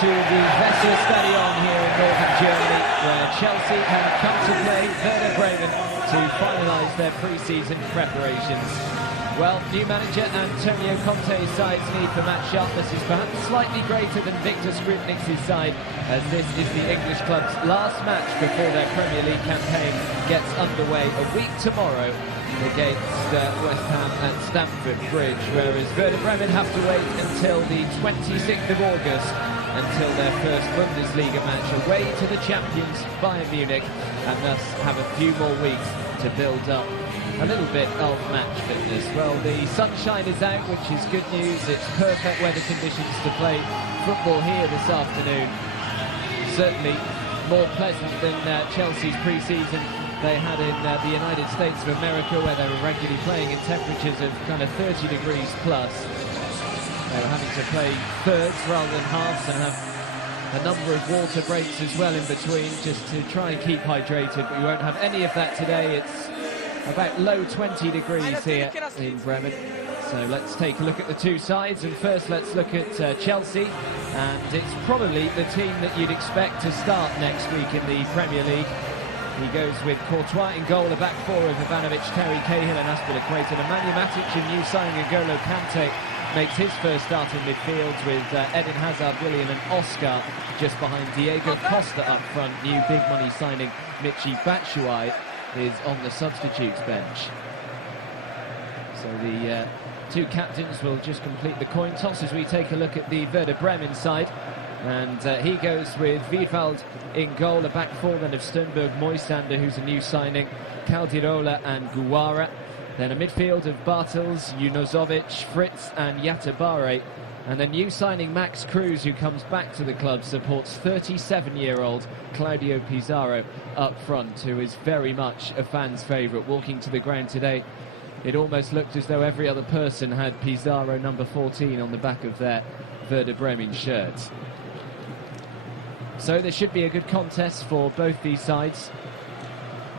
to the Weserstadion here in northern Germany, where Chelsea have come to play Werder Bremen to finalise their pre-season preparations. Well, new manager Antonio Conte's side's need for match sharpness is perhaps slightly greater than Viktor Skripnik's side, as this is the English club's last match before their Premier League campaign gets underway a week tomorrow against West Ham at Stamford Bridge, whereas Werder Bremen have to wait until the 26th of August until their first Bundesliga match away to the champions Bayern Munich, and thus have a few more weeks to build up a little bit of match fitness. Well, the sunshine is out, which is good news. It's perfect weather conditions to play football here this afternoon. Certainly more pleasant than Chelsea's pre-season they had in the United States of America, where they were regularly playing in temperatures of kind of 30 degrees plus. They were having to play thirds rather than halves and have a number of water breaks as well in between, just to try and keep hydrated, but we won't have any of that today. It's about low 20 degrees here in Bremen. So let's take a look at the two sides, and first let's look at Chelsea, and it's probably the team that you'd expect to start next week in the Premier League. He goes with Courtois in goal, a back four of Ivanovic, Terry Cahill and Aspilicueta. Nemanja Matic, a new signing, N'Golo Kante, makes his first start in midfield, with Eden Hazard, Willian and Oscar just behind Diego Costa up front. New big money signing Michy Batshuayi is on the substitutes bench. So the two captains will just complete the coin toss as we take a look at the Werder Bremen side. And he goes with Wiedwald in goal, a back four then of Sternberg, Moisander, who's a new signing, Caldirola and Guara. Then a midfield of Bartels, Junozovic, Fritz and Yatabare. And the new signing Max Cruz, who comes back to the club, supports 37-year-old Claudio Pizarro up front, who is very much a fan's favourite. Walking to the ground today, it almost looked as though every other person had Pizarro number 14 on the back of their Werder Bremen shirts. So there should be a good contest for both these sides.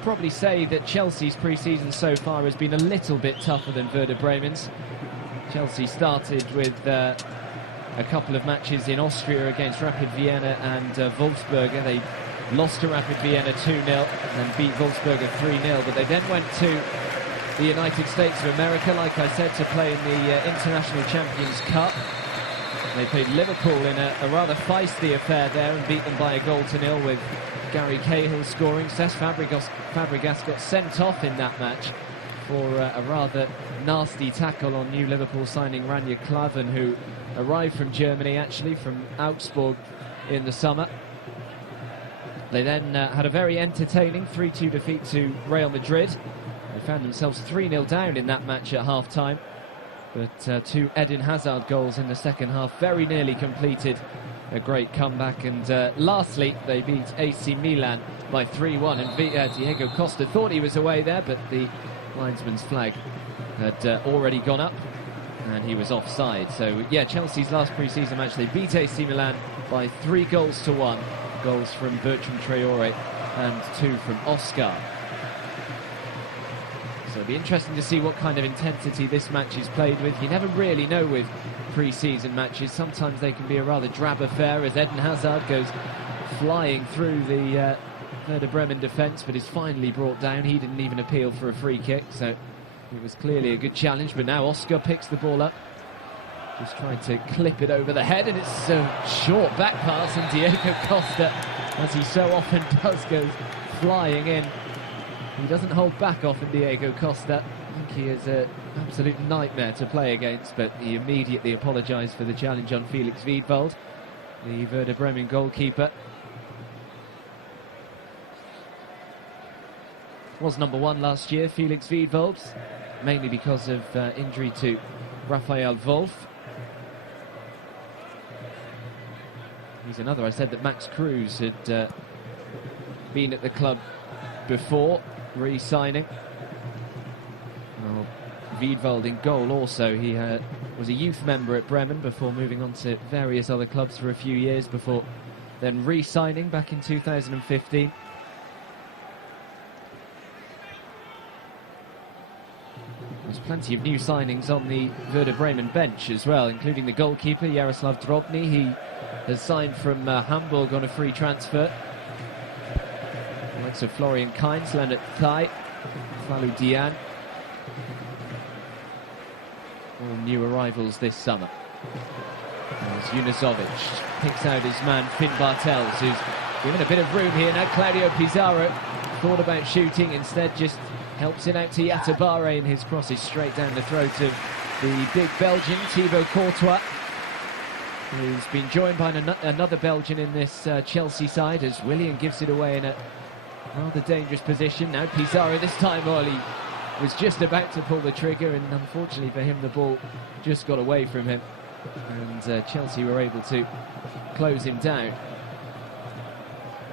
Probably say that Chelsea's pre-season so far has been a little bit tougher than Werder Bremen's. Chelsea started with a couple of matches in Austria against Rapid Vienna and Wolfsburg. They lost to Rapid Vienna 2-0 and beat Wolfsburg 3-0, but they then went to the United States of America, like I said, to play in the International Champions Cup. They played Liverpool in a rather feisty affair there and beat them by 1-0, with Gary Cahill scoring. Cesc Fabregas got sent off in that match for a rather nasty tackle on new Liverpool signing Rania Klavan, who arrived from Germany, actually from Augsburg in the summer. They then had a very entertaining 3-2 defeat to Real Madrid. They found themselves 3-0 down in that match at half-time, but two Eden Hazard goals in the second half very nearly completed a great comeback. And lastly, they beat AC Milan by 3-1, and Diego Costa thought he was away there, but the linesman's flag had already gone up and he was offside. So yeah, Chelsea's last pre-season match, they beat AC Milan by 3-1, goals from Bertrand Traore and 2 from Oscar. So it'll be interesting to see what kind of intensity this match is played with. You never really know with pre-season matches. Sometimes they can be a rather drab affair, as Eden Hazard goes flying through the Werder Bremen defence, but is finally brought down. He didn't even appeal for a free kick, so it was clearly a good challenge. But now Oscar picks the ball up, just trying to clip it over the head, and it's a short back pass, and Diego Costa, as he so often does, goes flying in. He doesn't hold back often, Diego Costa. I think he is an absolute nightmare to play against, but he immediately apologised for the challenge on Felix Wiedwald, the Werder Bremen goalkeeper. Was number 1 last year, Felix Wiedwald, mainly because of injury to Raphael Wolf. He's another. I said that Max Cruz had been at the club before, re-signing. Well, Wiedwald in goal also. He was a youth member at Bremen before moving on to various other clubs for a few years, before then re-signing back in 2015. There's plenty of new signings on the Werder Bremen bench as well, including the goalkeeper Jaroslav Drobny. He has signed from Hamburg on a free transfer. The likes of Florian Kainz, Leonard Thai, Falou Dian. All new arrivals this summer. As Junuzovic picks out his man Finn Bartels, who's given a bit of room here. Now Claudio Pizarro thought about shooting, instead just helps it out to Yatabare, and his cross is straight down the throat of the big Belgian, Thibaut Courtois, who's been joined by another Belgian in this Chelsea side, as Willian gives it away in a rather dangerous position. Now Pizarro, this time he was just about to pull the trigger, and unfortunately for him the ball just got away from him, and Chelsea were able to close him down.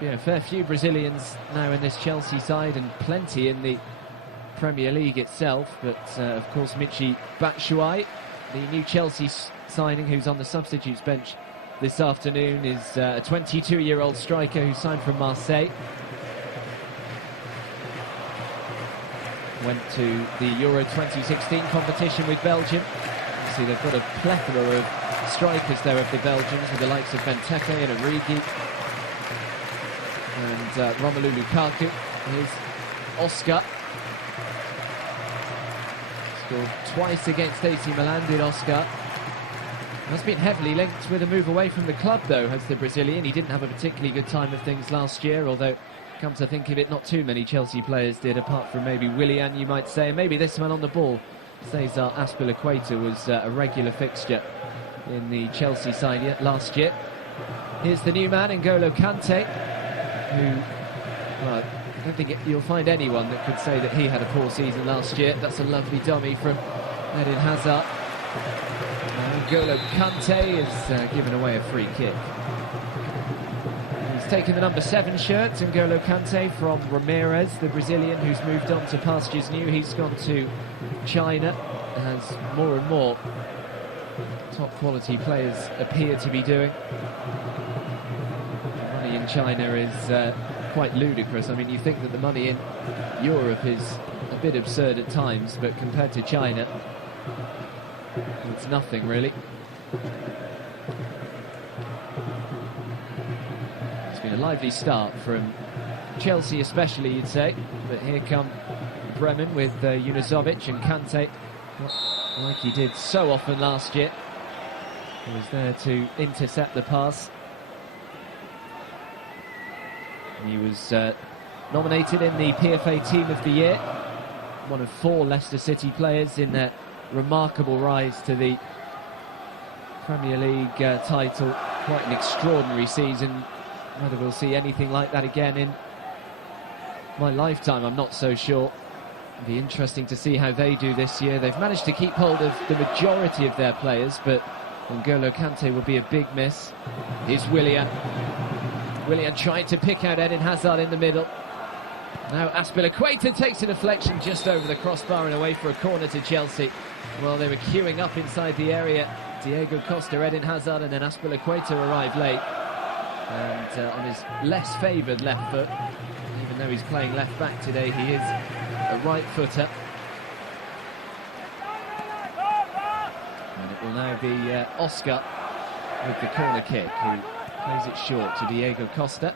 Yeah, a fair few Brazilians now in this Chelsea side, and plenty in the Premier League itself, but of course Michy Batshuayi, the new Chelsea signing who's on the substitutes bench this afternoon, is a 22-year-old striker who signed from Marseille. Went to the Euro 2016 competition with Belgium. You see they've got a plethora of strikers there of the Belgians, with the likes of Benteke and Origi and Romelu Lukaku. Here's Oscar. Scored twice against AC Milan, did Oscar. Has been heavily linked with a move away from the club, though, has the Brazilian. He didn't have a particularly good time of things last year, although, come to think of it, not too many Chelsea players did, apart from maybe Willian, you might say, and maybe this man on the ball. Cesar Azpilicueta was a regular fixture in the Chelsea side last year. Here's the new man, N'Golo Kante, who, well, I don't think you'll find anyone that could say that he had a poor season last year. That's a lovely dummy from Eden Hazard. N'Golo Kante has given away a free kick. He's taken the number 7 shirt, N'Golo Kante, from Ramirez, the Brazilian who's moved on to pastures new. He's gone to China, as more and more top quality players appear to be doing. The money in China is quite ludicrous. I mean, you think that the money in Europe is a bit absurd at times, but compared to China, it's nothing really. It's been a lively start from Chelsea especially, you'd say, but here come Bremen with Junuzovic and Kante, like he did so often last year. He was there to intercept the pass. He was nominated in the PFA Team of the Year, one of 4 Leicester City players in their remarkable rise to the Premier League title. Quite an extraordinary season. Whether we'll see anything like that again in my lifetime, I'm not so sure. It'll be interesting to see how they do this year. They've managed to keep hold of the majority of their players, but N'Golo Kante will be a big miss. Here's Willian. Willian tried to pick out Eden Hazard in the middle. Now Azpilicueta takes a deflection just over the crossbar and away for a corner to Chelsea. Well, they were queuing up inside the area. Diego Costa, Eden Hazard, and then Azpilicueta arrived late. And on his less favoured left foot, even though he's playing left back today, he is a right footer. And it will now be Oscar with the corner kick, who plays it short to Diego Costa.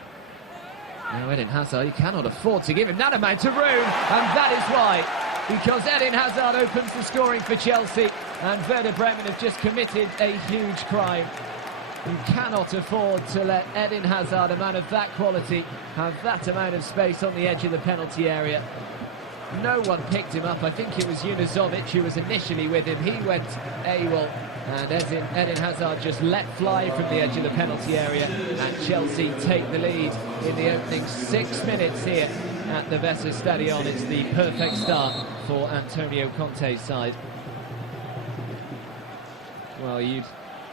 Now Eden Hazard, you cannot afford to give him that amount of room, and that is why. Because Eden Hazard opens the scoring for Chelsea, and Werder Bremen have just committed a huge crime. You cannot afford to let Eden Hazard, a man of that quality, have that amount of space on the edge of the penalty area. No one picked him up. I think it was Junuzovic who was initially with him. He went AWOL, and Eden Hazard just let fly from the edge of the penalty area, and Chelsea take the lead in the opening 6 minutes here at the Werder Stadion. It's the perfect start for Antonio Conte's side. Well, you'd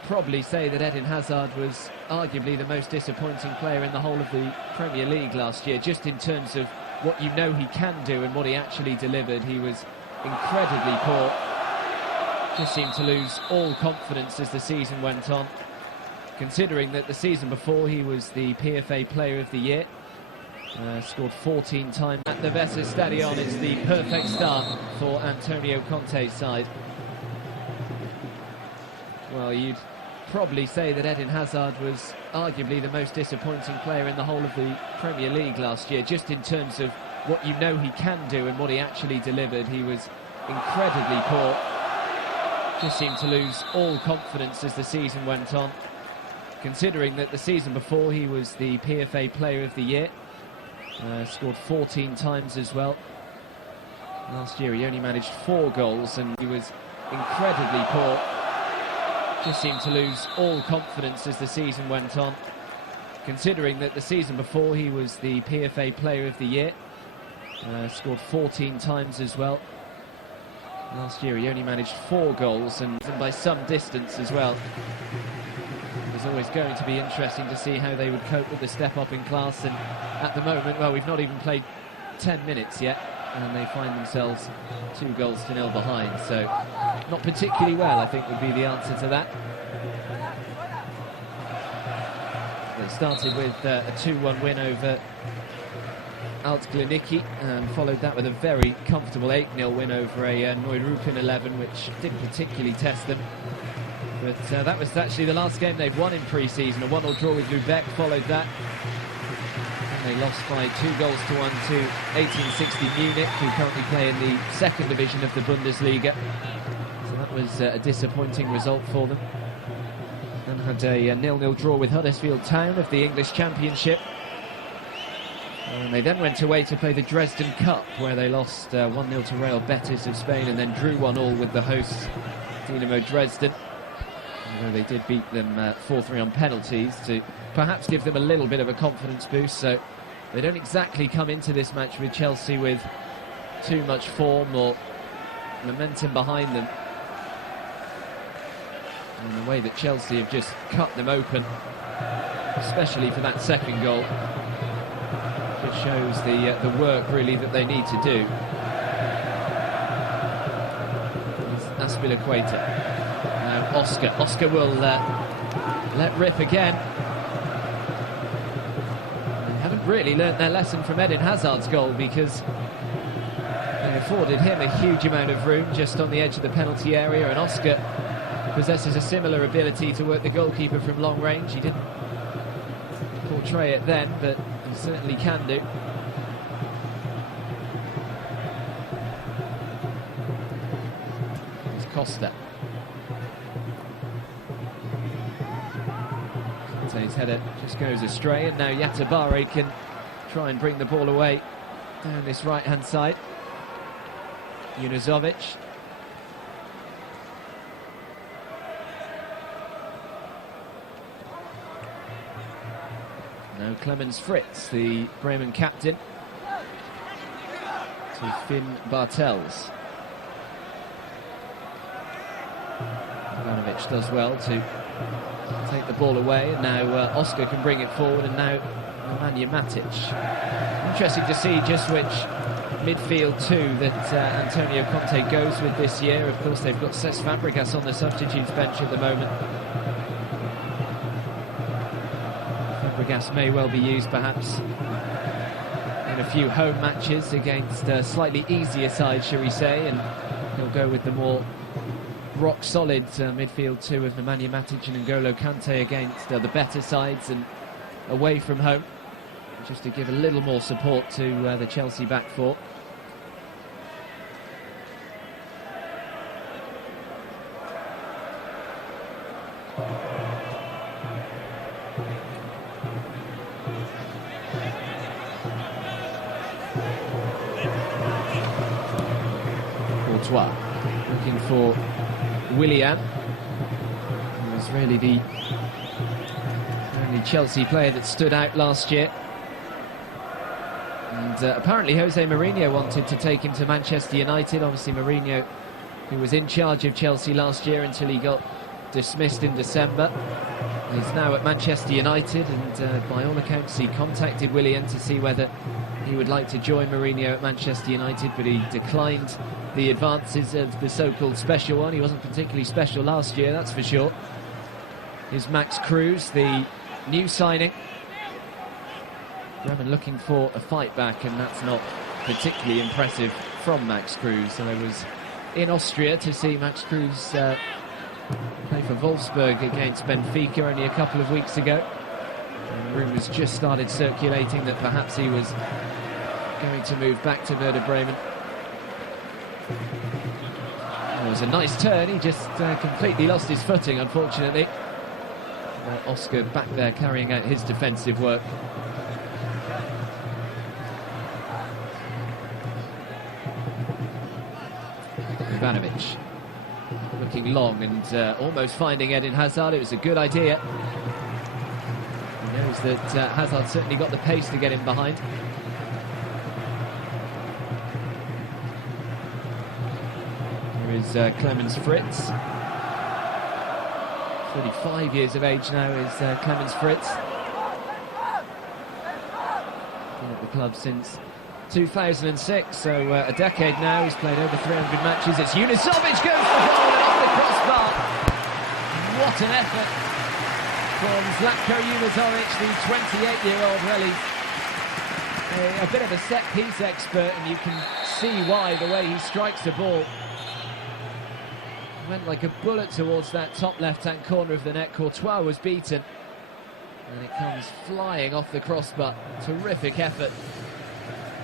probably say that Eden Hazard was arguably the most disappointing player in the whole of the Premier League last year, just in terms of what you know he can do and what he actually delivered. He was incredibly poor. Just seemed to lose all confidence as the season went on, considering that the season before he was the PFA Player of the Year. Scored 14 times at the Werder Stadion. It's the perfect start for Antonio Conte's side. Well, you'd probably say that Eden Hazard was arguably the most disappointing player in the whole of the Premier League last year, just in terms of what you know he can do and what he actually delivered. He was incredibly poor. Just seemed to lose all confidence as the season went on, considering that the season before he was the PFA Player of the Year, scored 14 times as well. Last year he only managed 4 goals and he was incredibly poor. Just seemed to lose all confidence as the season went on, considering that the season before he was the PFA Player of the Year, scored 14 times as well. Last year he only managed 4 goals and by some distance as well. It was always going to be interesting to see how they would cope with the step up in class, and at the moment, well, we've not even played 10 minutes yet and they find themselves 2-0 behind, so not particularly well, I think, would be the answer to that. They started with a 2-1 win over Alt-Glenicki and followed that with a very comfortable 8-0 win over a Neuruppin 11, which didn't particularly test them. But that was actually the last game they've won in pre-season. A 1-1 draw with Lübeck followed that. And they lost by 2-1 to 1860 Munich, who currently play in the second division of the Bundesliga. So that was a disappointing result for them. Then had a 0-0 draw with Huddersfield Town of the English Championship. And they then went away to play the Dresden Cup, where they lost 1-0 to Real Betis of Spain and then drew 1-1 with the hosts Dinamo Dresden. Although they did beat them 4-3 on penalties to perhaps give them a little bit of a confidence boost. So they don't exactly come into this match with Chelsea with too much form or momentum behind them. And the way that Chelsea have just cut them open, especially for that second goal, just shows the work really that they need to do. Aspilicueta. Now Oscar will let rip again. They haven't really learnt their lesson from Eden Hazard's goal, because they afforded him a huge amount of room just on the edge of the penalty area, and Oscar possesses a similar ability to work the goalkeeper from long range. He didn't portray it then, but he certainly can do. It's Costa. His header just goes astray, and now Yatabare can try and bring the ball away down this right-hand side. Junuzovic. Now Clemens Fritz, the Bremen captain, to Finn Bartels. Ivanovic does well to take the ball away, and now Oscar can bring it forward, and now Nemanja Matic. Interesting to see just which midfield two that Antonio Conte goes with this year. Of course, they've got Cesc Fabregas on the substitutes bench at the moment. Fabregas may well be used perhaps in a few home matches against slightly easier sides, shall we say, and he'll go with the more rock-solid midfield two of Nemanja Matic and N'Golo Kante against the better sides and away from home, just to give a little more support to the Chelsea back four. Courtois looking for Willian, who was really the only Chelsea player that stood out last year. And apparently Jose Mourinho wanted to take him to Manchester United. Obviously Mourinho, who was in charge of Chelsea last year until he got dismissed in December. He's now at Manchester United, and by all accounts he contacted Willian to see whether he would like to join Mourinho at Manchester United, but he declined the advances of the so-called special one. He wasn't particularly special last year, that's for sure. Here's Max Cruz, the new signing. Bremen looking for a fight back, and that's not particularly impressive from Max Cruz. And I was in Austria to see Max Cruz play for for Wolfsburg against Benfica only a couple of weeks ago. Rumours just started circulating that perhaps he was going to move back to Werder Bremen. It was a nice turn, he just completely lost his footing, unfortunately. Oscar back there carrying out his defensive work. Ivanovic looking long and almost finding Eden Hazard. It was a good idea. He knows that Hazard certainly got the pace to get him behind. Here is Clemens Fritz. 35 years of age now is Clemens Fritz. Been at the club since 2006, so a decade now. He's played over 300 matches. It's Unisovic goes for goal and off the crossbar. What an effort from Zlatko Unisovic, the 28-year-old. Really a bit of a set-piece expert, and you can see why, the way he strikes the ball. Went like a bullet towards that top left-hand corner of the net. Courtois was beaten, and it comes flying off the crossbar. Terrific effort.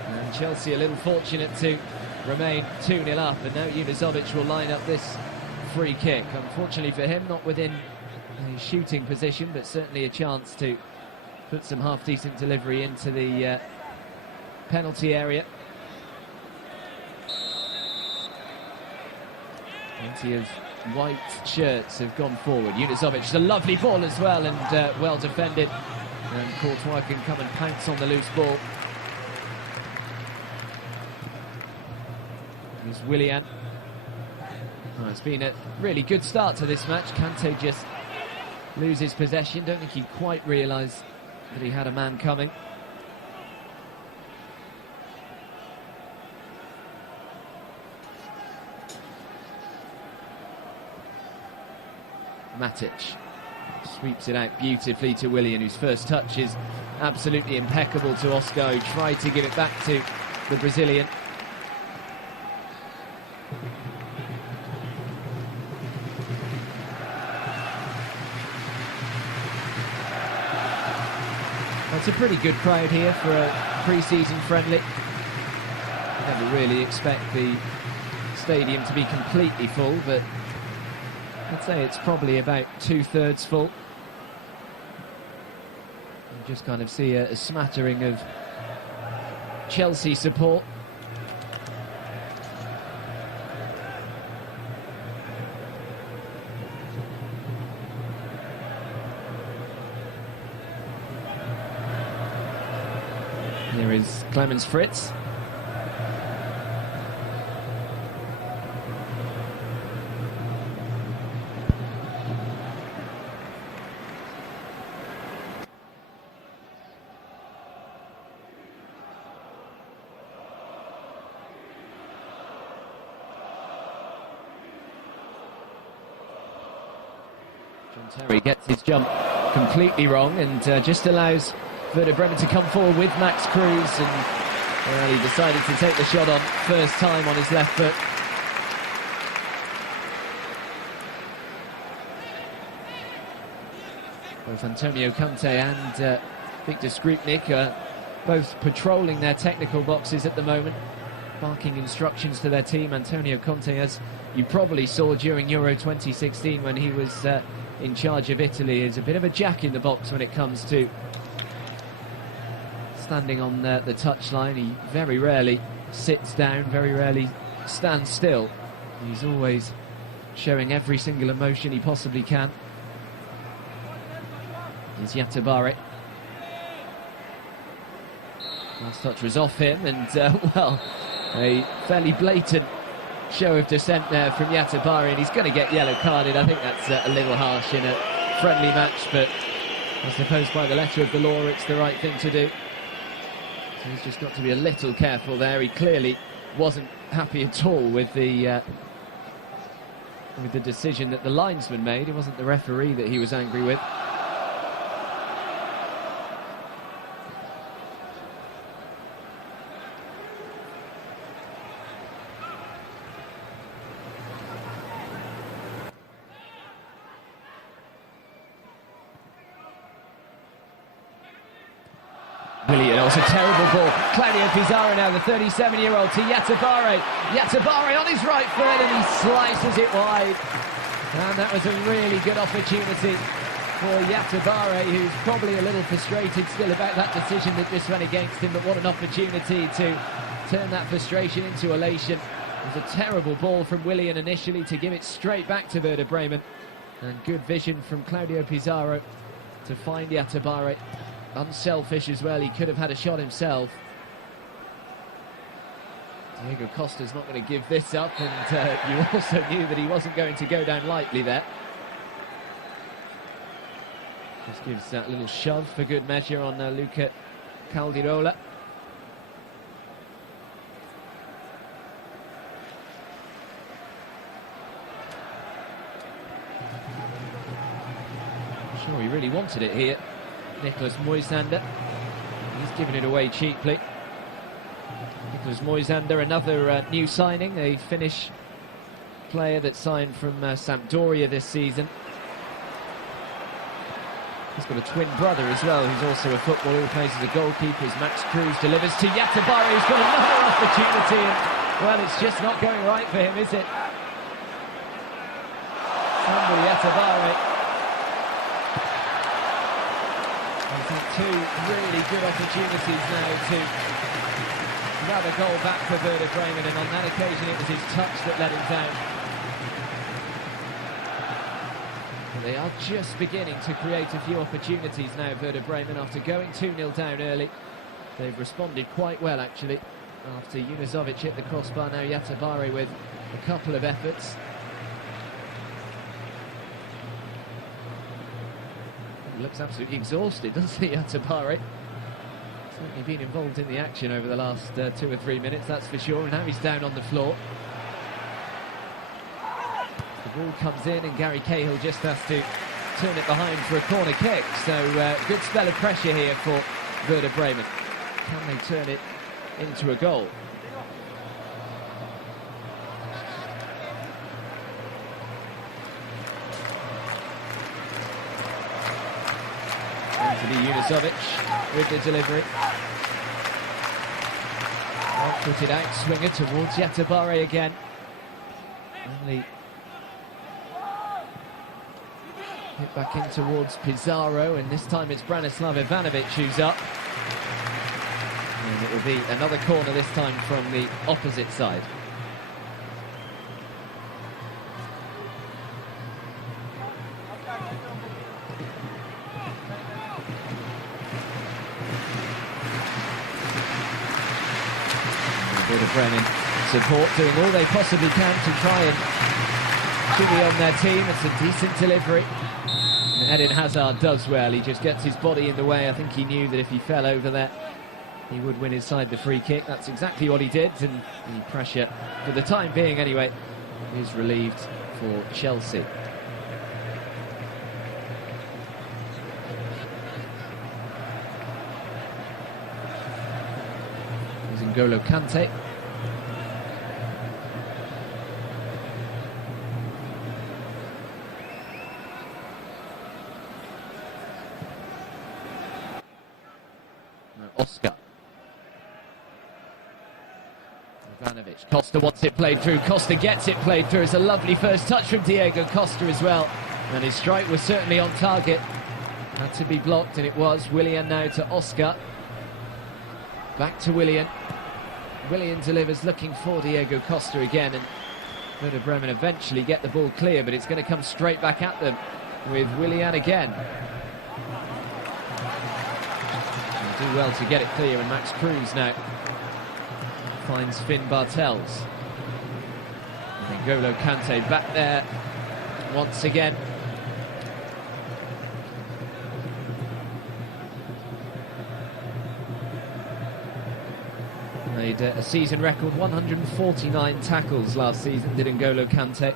And Chelsea a little fortunate to remain 2-0 up, and now Unisovic will line up this free kick. Unfortunately for him, not within a shooting position, but certainly a chance to put some half-decent delivery into the penalty area. Plenty of white shirts have gone forward. Unisovic, it's a lovely ball as well, and well defended. And Courtois can come and pounce on the loose ball. Here's Willian. Oh, it's been a really good start to this match. Kante just loses possession. Don't think he quite realised that he had a man coming. Matic sweeps it out beautifully to Willian, whose first touch is absolutely impeccable to Oscar, who tried to give it back to the Brazilian. That's a pretty good crowd here for a pre-season friendly. Never really expect the stadium to be completely full, but I'd say it's probably about 2/3 full. You just kind of see a smattering of Chelsea support. Here is Clemens Fritz. Terry gets his jump completely wrong and just allows Werder Bremen to come forward with Max Cruz, and well, he decided to take the shot on first time on his left foot. Both Antonio Conte and Victor Skripnik are both patrolling their technical boxes at the moment, barking instructions to their team. Antonio Conte, as you probably saw during Euro 2016 when he was in charge of Italy, is a bit of a jack in the box when it comes to standing on the touchline. He very rarely sits down, very rarely stands still. He's always showing every single emotion he possibly can. Here's Yatabare. Last touch was off him, and well, a fairly blatant show of dissent there from Yatabare, and he's going to get yellow carded. I think that's a little harsh in a friendly match, but I suppose by the letter of the law it's the right thing to do. So he's just got to be a little careful there. He clearly wasn't happy at all with the decision that the linesman made. It wasn't the referee that he was angry with. Willian, oh, it's a terrible ball. Claudio Pizarro now, the 37-year-old, to Yatabare. Yatabare on his right foot, and he slices it wide. And that was a really good opportunity for Yatabare, who's probably a little frustrated still about that decision that just went against him, but what an opportunity to turn that frustration into elation. It was a terrible ball from Willian initially to give it straight back to Werder Bremen. And good vision from Claudio Pizarro to find Yatabare. Unselfish as well, he could have had a shot himself. Diego Costa's not going to give this up, and you also knew that he wasn't going to go down lightly there. Just gives that little shove for good measure on Luca Caldirola. Sure, he really wanted it here. Nicolas Moisander, he's given it away cheaply. Nicolas Moisander, another new signing, a Finnish player that signed from Sampdoria this season. He's got a twin brother as well, who's also a footballer who plays as a goalkeeper. As Max Cruz delivers to Yatabare, who's got another opportunity. And, well, it's just not going right for him, is it? Samuel Yatabare. I think two really good opportunities now to grab a goal back for Werder Bremen, and on that occasion it was his touch that let him down. And they are just beginning to create a few opportunities now, Werder Bremen, after going 2-0 down early. They've responded quite well, actually, after Junuzovic hit the crossbar. Now Yatabare with a couple of efforts. Looks absolutely exhausted, doesn't he, Yatabare? Certainly been involved in the action over the last 2 or 3 minutes, that's for sure, and now he's down on the floor. The ball comes in and Gary Cahill just has to turn it behind for a corner kick, so good spell of pressure here for Werder Bremen. Can they turn it into a goal? Junuzovic with the delivery. Footed out swinger towards Yatabare again. Only hit back in towards Pizarro, and this time it's Branislav Ivanovic who's up. And it will be another corner, this time from the opposite side. Werder Bremen support doing all they possibly can to try and chivvy on their team. It's a decent delivery. And Eden Hazard does well. He just gets his body in the way. I think he knew that if he fell over there, he would win his side the free kick. That's exactly what he did. And the pressure, for the time being anyway, is relieved for Chelsea. N'Golo Kante. Oscar. Ivanovic. Costa wants it played through. Costa gets it played through. It's a lovely first touch from Diego Costa as well. And his strike was certainly on target. Had to be blocked, and it was. Willian now to Oscar. Back to Willian. Willian delivers, looking for Diego Costa again, and Werder Bremen eventually get the ball clear, but it's going to come straight back at them with Willian again. They do well to get it clear, and Max Cruz now finds Finn Bartels. And N'Golo Kante back there once again. Made a season record 149 tackles last season, did N'Golo Kante.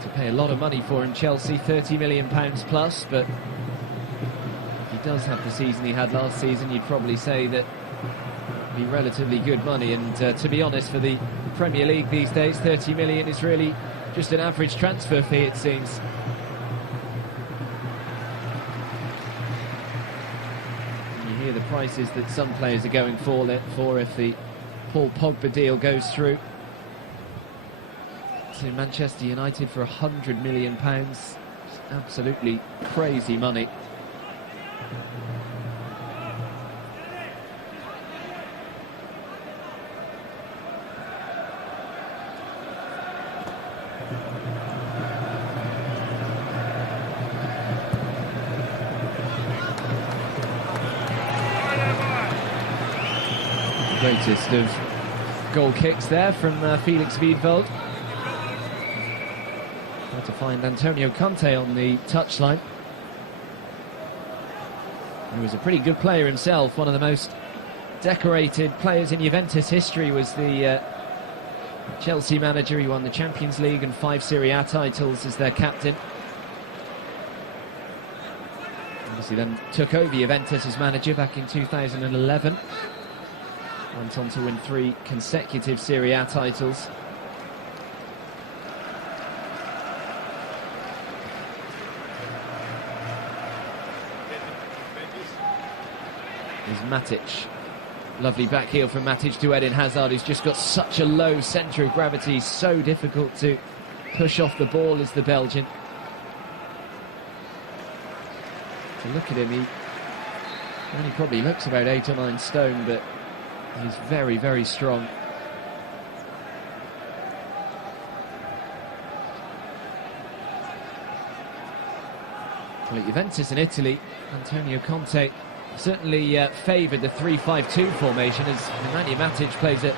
To pay a lot of money for him, Chelsea, £30 million plus, but if he does have the season he had last season, you'd probably say that it'd be relatively good money. And to be honest, for the Premier League these days, 30 million is really just an average transfer fee, it seems. prices that some players are going for if the Paul Pogba deal goes through. To Manchester United for £100 million. It's absolutely crazy money. Greatest of goal kicks there from Felix Wiedwald. Tried to find Antonio Conte on the touchline. He was a pretty good player himself, one of the most decorated players in Juventus history. Was the Chelsea manager. He won the Champions League and 5 Serie A titles as their captain. Obviously then took over Juventus as manager back in 2011. Went on to win 3 consecutive Serie A titles. Is Matic. Lovely back heel from Matic to Eden Hazard, who's just got such a low centre of gravity. So difficult to push off the ball as the Belgian. To look at him, he probably looks about 8 or 9 stone, but he's very, very strong. Well, at Juventus in Italy, Antonio Conte certainly favoured the 3-5-2 formation, as Nemanja Matic plays a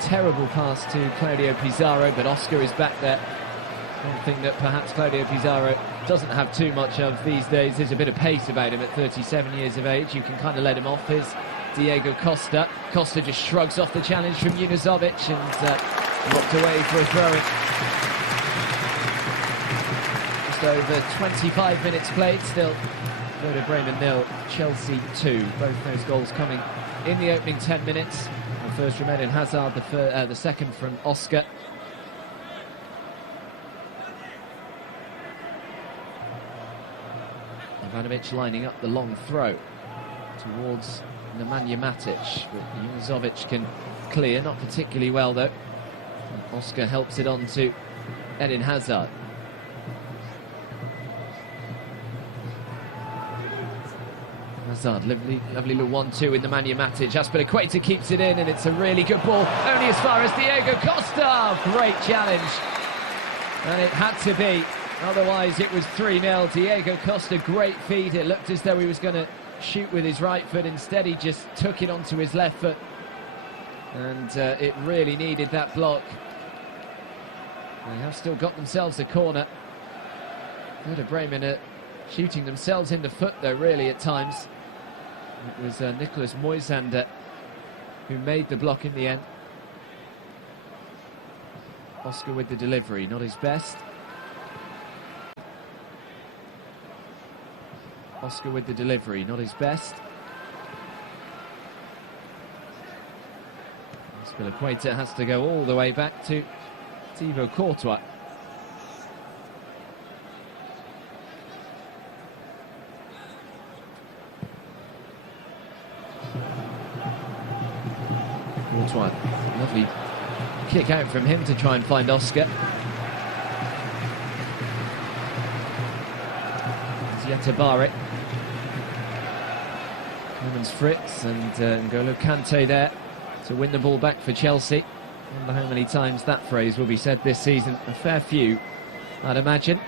terrible pass to Claudio Pizarro, but Oscar is back there. One thing that perhaps Claudio Pizarro doesn't have too much of these days is a bit of pace about him at 37 years of age. You can kind of let him off. Here's Diego Costa. Costa just shrugs off the challenge from Junuzovic and locked away for a throw-in. Just over 25 minutes played still. Werder Bremen 0, Chelsea 2. Both those goals coming in the opening 10 minutes. The first from Eden Hazard, the second from Oscar. Ivanovic lining up the long throw towards Nemanja Matic, but Junuzovic can clear, not particularly well though. And Oscar helps it on to Eden Hazard. Hazard, lovely little 1-2 in the Nemanja Matic. Aspilicueta keeps it in, and it's a really good ball, only as far as Diego Costa. Great challenge, and it had to be, otherwise it was 3-0. Diego Costa, great feed. It looked as though he was going to shoot with his right foot. Instead he just took it onto his left foot, and it really needed that block. They have still got themselves a corner. Werder Bremen are shooting themselves in the foot though, really, at times. It was Nicolas Moisander who made the block in the end. Oscar with the delivery, not his best. Oscar with the delivery, not his best. Aspilicueta has to go all the way back to Thibaut Courtois. Courtois, lovely kick out from him to try and find Oscar. Yatabare. Clemens Fritz and N'Golo Kante there to win the ball back for Chelsea. I wonder how many times that phrase will be said this season. A fair few, I'd imagine.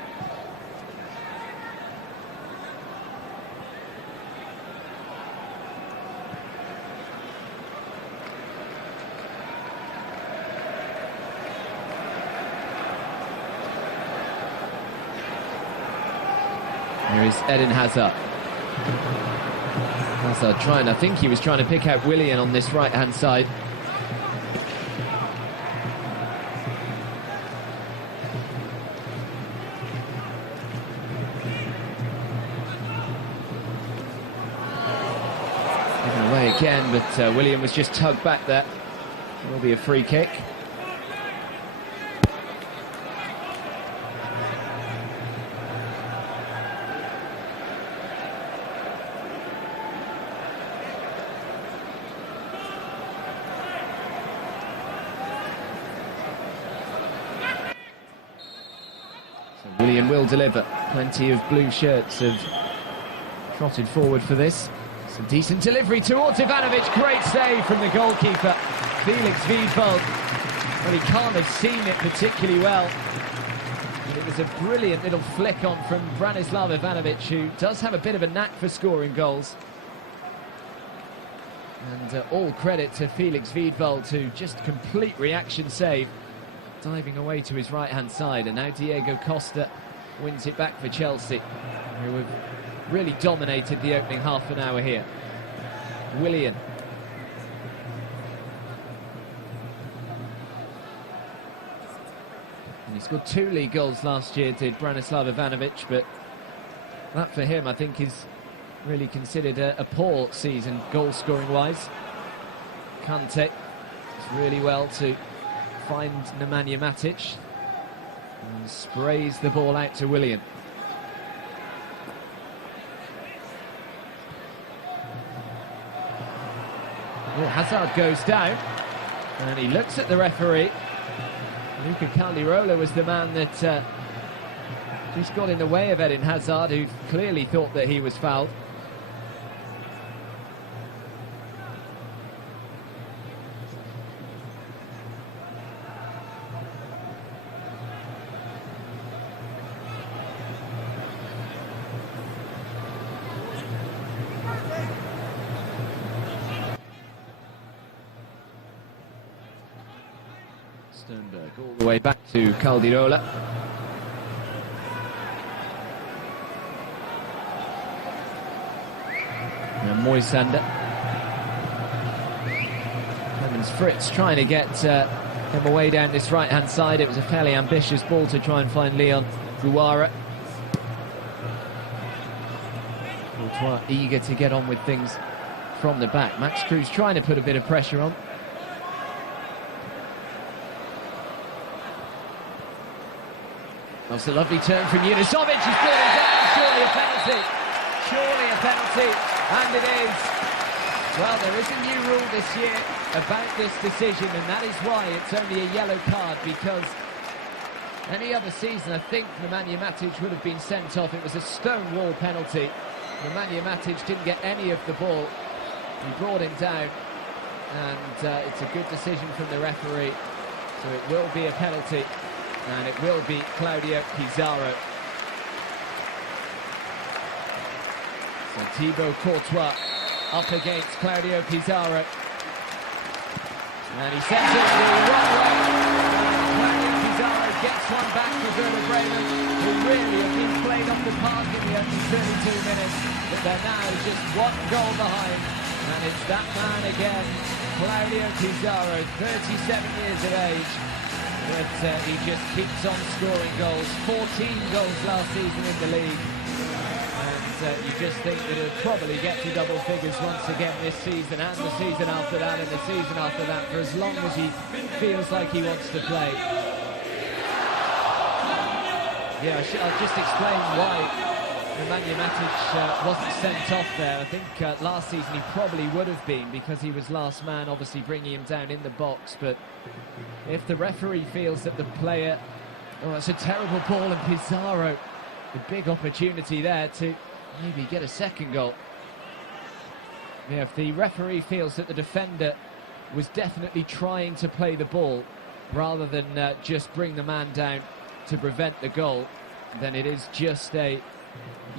Here is Eden Hazard. Hazard trying, I think he was trying to pick out Willian on this right-hand side. Given away again, but Willian was just tugged back there. It will be a free kick. Willian will deliver. Plenty of blue shirts have trotted forward for this. It's a decent delivery towards Ivanovic. Great save from the goalkeeper, Felix Wiedwald. Well, he can't have seen it particularly well. And it was a brilliant little flick on from Branislav Ivanovic, who does have a bit of a knack for scoring goals. And all credit to Felix Wiedwald, who just complete reaction save, diving away to his right-hand side. And now Diego Costa wins it back for Chelsea, who have really dominated the opening half an hour here. Willian. And he scored 2 league goals last year, did Branislav Ivanovic, but that for him I think is really considered a poor season goal-scoring wise. Kante does really well to find Nemanja Matic and sprays the ball out to Willian. Oh, Hazard goes down and he looks at the referee. Luca Caldirola was the man that just got in the way of Eden Hazard, who clearly thought that he was fouled. Sternberg all the way back to Caldirola. And Moisander. Clemens Fritz trying to get him away down this right-hand side. It was a fairly ambitious ball to try and find Leon Guara. Courtois eager to get on with things from the back. Max Cruz trying to put a bit of pressure on. That's a lovely turn from Yunusovic. He's brought him down. Surely a penalty. Surely a penalty. And it is. Well, there is a new rule this year about this decision, and that is why it's only a yellow card, because any other season, I think Nemanja Matic would have been sent off. It was a stonewall penalty. Nemanja Matic didn't get any of the ball. He brought him down, and it's a good decision from the referee. So it will be a penalty. And it will be Claudio Pizarro. So Thibaut Courtois up against Claudio Pizarro. And he sends it the wrong way. Claudio Pizarro gets one back for Werder Bremen, who really have been played off the park in the opening 32 minutes. But they're now just 1 goal behind. And it's that man again, Claudio Pizarro, 37 years of age. But he just keeps on scoring goals. 14 goals last season in the league. And you just think that he'll probably get to double figures once again this season, and the season after that, and the season after that, for as long as he feels like he wants to play. Yeah, I'll just explain why Nemanja Matic wasn't sent off there. I think last season he probably would have been, because he was last man, obviously bringing him down in the box. But if the referee feels that the player... Oh, it's a terrible ball, and Pizarro, a big opportunity there to maybe get a second goal. Yeah, if the referee feels that the defender was definitely trying to play the ball rather than just bring the man down to prevent the goal, then it is just a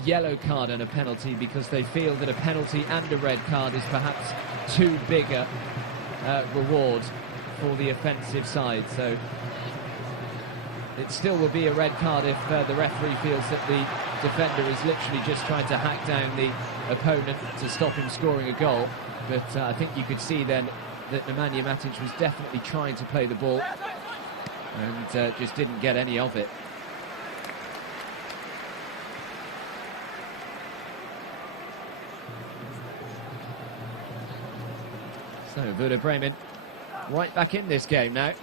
yellow card and a penalty, because they feel that a penalty and a red card is perhaps too big a reward for the offensive side. So it still will be a red card if the referee feels that the defender is literally just trying to hack down the opponent to stop him scoring a goal. But I think you could see then that Nemanja Matic was definitely trying to play the ball and just didn't get any of it. So Werder Bremen right back in this game now.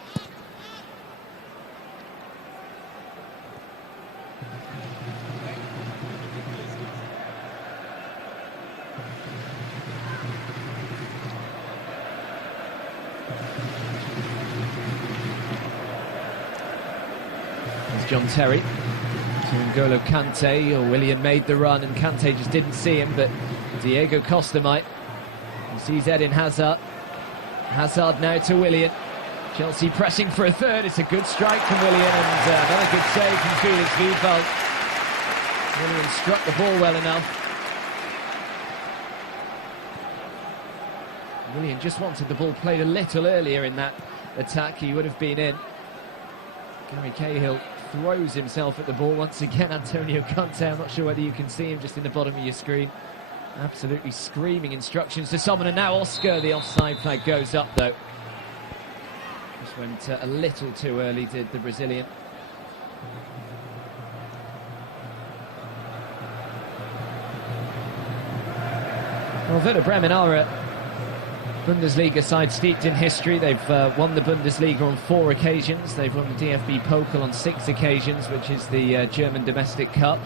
There's John Terry N'Golo Kante, or Willian made the run and Kante just didn't see him, but Diego Costa might. He sees Eden Hazard. Hazard now to Willian. Chelsea pressing for a third. It's a good strike from Willian, and another good save from Felix Wiedwald. Willian struck the ball well enough. Willian just wanted the ball played a little earlier in that attack. He would have been in. Gary Cahill throws himself at the ball once again. Antonio Conte, I'm not sure whether you can see him just in the bottom of your screen. Absolutely screaming instructions to someone, and now Oscar, the offside flag goes up though. Just went a little too early, did the Brazilian. Well, Werder Bremen are a Bundesliga side steeped in history. They've won the Bundesliga on 4 occasions. They've won the DFB Pokal on 6 occasions, which is the German domestic cup.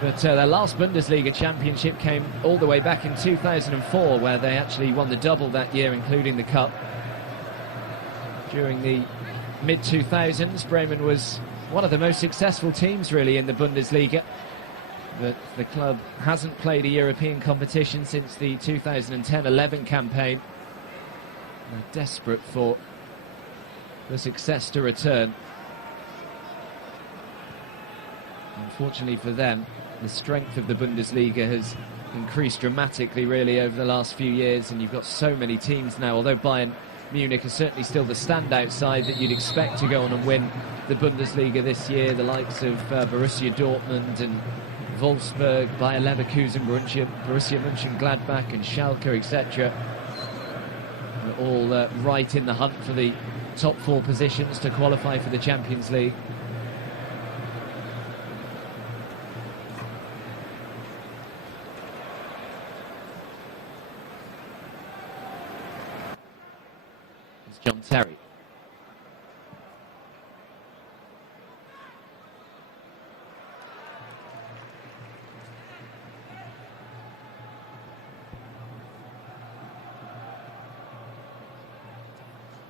But their last Bundesliga championship came all the way back in 2004, where they actually won the double that year, including the cup. During the mid-2000s, Bremen was one of the most successful teams, really, in the Bundesliga. But the club hasn't played a European competition since the 2010-11 campaign. They're desperate for the success to return. Unfortunately for them, the strength of the Bundesliga has increased dramatically, really, over the last few years, and you've got so many teams now. Although Bayern Munich is certainly still the standout side that you'd expect to go on and win the Bundesliga this year, the likes of Borussia Dortmund and Wolfsburg, Bayer Leverkusen, Borussia Mönchengladbach and Schalke, etc. We're all right in the hunt for the top 4 positions to qualify for the Champions League. It's John Terry.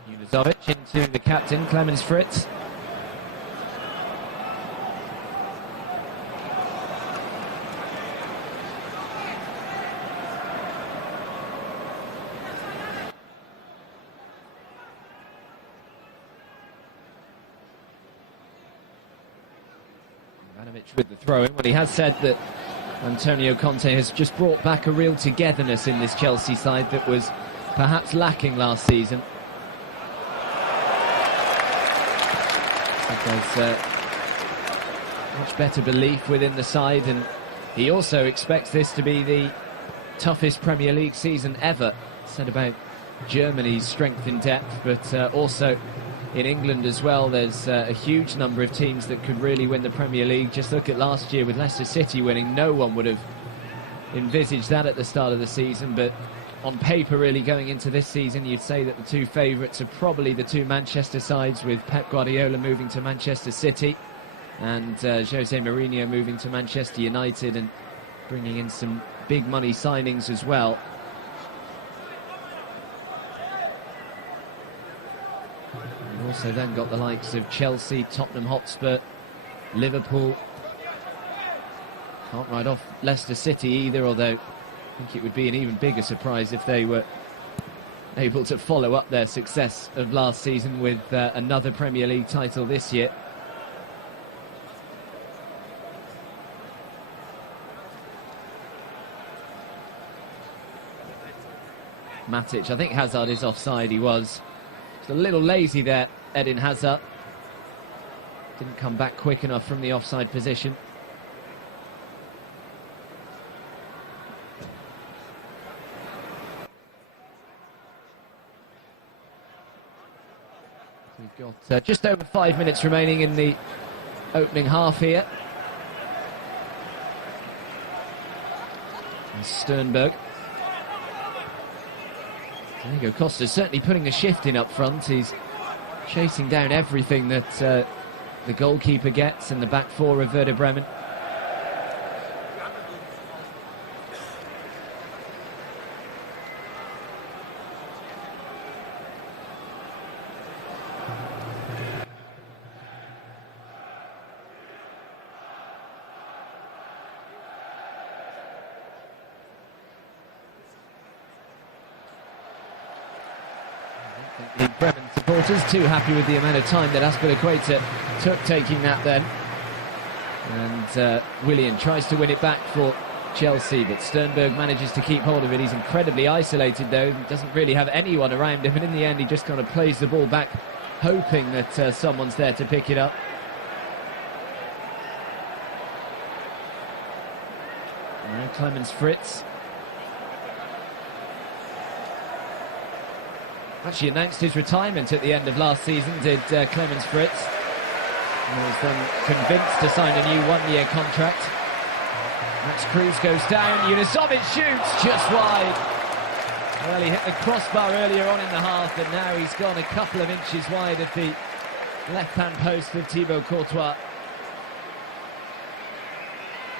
Unizovic into the captain, Clemens Fritz. Ivanovic with the throw-in. Well, he has said that Antonio Conte has just brought back a real togetherness in this Chelsea side that was perhaps lacking last season. There's much better belief within the side, and he also expects this to be the toughest Premier League season ever. Said about Germany's strength in depth, but also in England as well. There's a huge number of teams that could really win the Premier League. Just look at last year with Leicester City winning. No one would have envisaged that at the start of the season, but on paper, really, going into this season, you'd say that the 2 favourites are probably the 2 Manchester sides, with Pep Guardiola moving to Manchester City and Jose Mourinho moving to Manchester United and bringing in some big money signings as well. We've also then got the likes of Chelsea, Tottenham Hotspur, Liverpool. Can't write off Leicester City either, although I think it would be an even bigger surprise if they were able to follow up their success of last season with another Premier League title this year. Matic, I think Hazard is offside, he was. Just a little lazy there, Eden Hazard. Didn't come back quick enough from the offside position. We've got just over 5 minutes remaining in the opening half here. And Sternberg. Diego Costa certainly putting a shift in up front. He's chasing down everything that the goalkeeper gets in the back 4 of Werder Bremen. The Bremen supporters too happy with the amount of time that Azpilicueta took taking that then. And Willian tries to win it back for Chelsea, but Sternberg manages to keep hold of it. He's incredibly isolated though, he doesn't really have anyone around him, and in the end he just kind of plays the ball back, hoping that someone's there to pick it up. Now Clemens Fritz. Actually announced his retirement at the end of last season, did Clemens Fritz. He was then convinced to sign a new one-year contract. Max Cruz goes down, Junusovic shoots just wide. Well, he hit the crossbar earlier on in the half, and now he's gone a couple of inches wide of the left-hand post of Thibaut Courtois.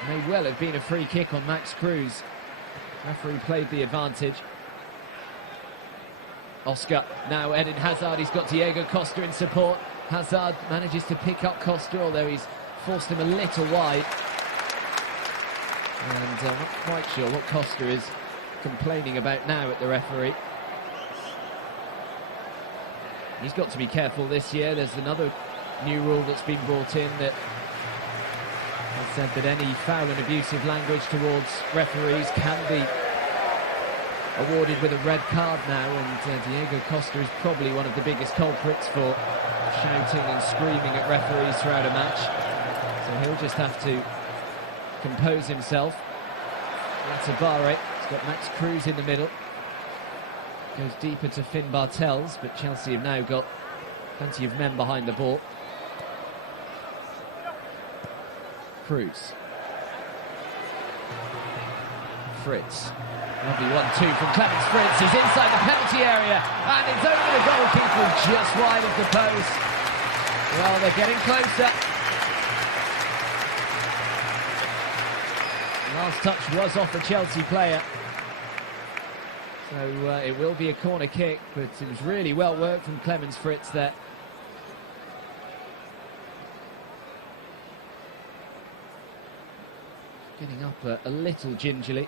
May well have been a free kick on Max Cruz. Referee played the advantage. Oscar, now Eden Hazard, he's got Diego Costa in support. Hazard manages to pick up Costa, although he's forced him a little wide. And I'm not quite sure what Costa is complaining about now at the referee. He's got to be careful this year. There's another new rule that's been brought in that has said that any foul and abusive language towards referees can be awarded with a red card now, and Diego Costa is probably one of the biggest culprits for shouting and screaming at referees throughout a match. So he'll just have to compose himself. Latabare, he's got Max Cruz in the middle. Goes deeper to Finn Bartels, but Chelsea have now got plenty of men behind the ball. Cruz. Fritz. Lovely 1-2 from Clemens Fritz. He's inside the penalty area, and it's over the goalkeeper just wide of the post. Well, they're getting closer. Last touch was off a Chelsea player. So it will be a corner kick, but it was really well worked from Clemens Fritz there. Getting up a little gingerly.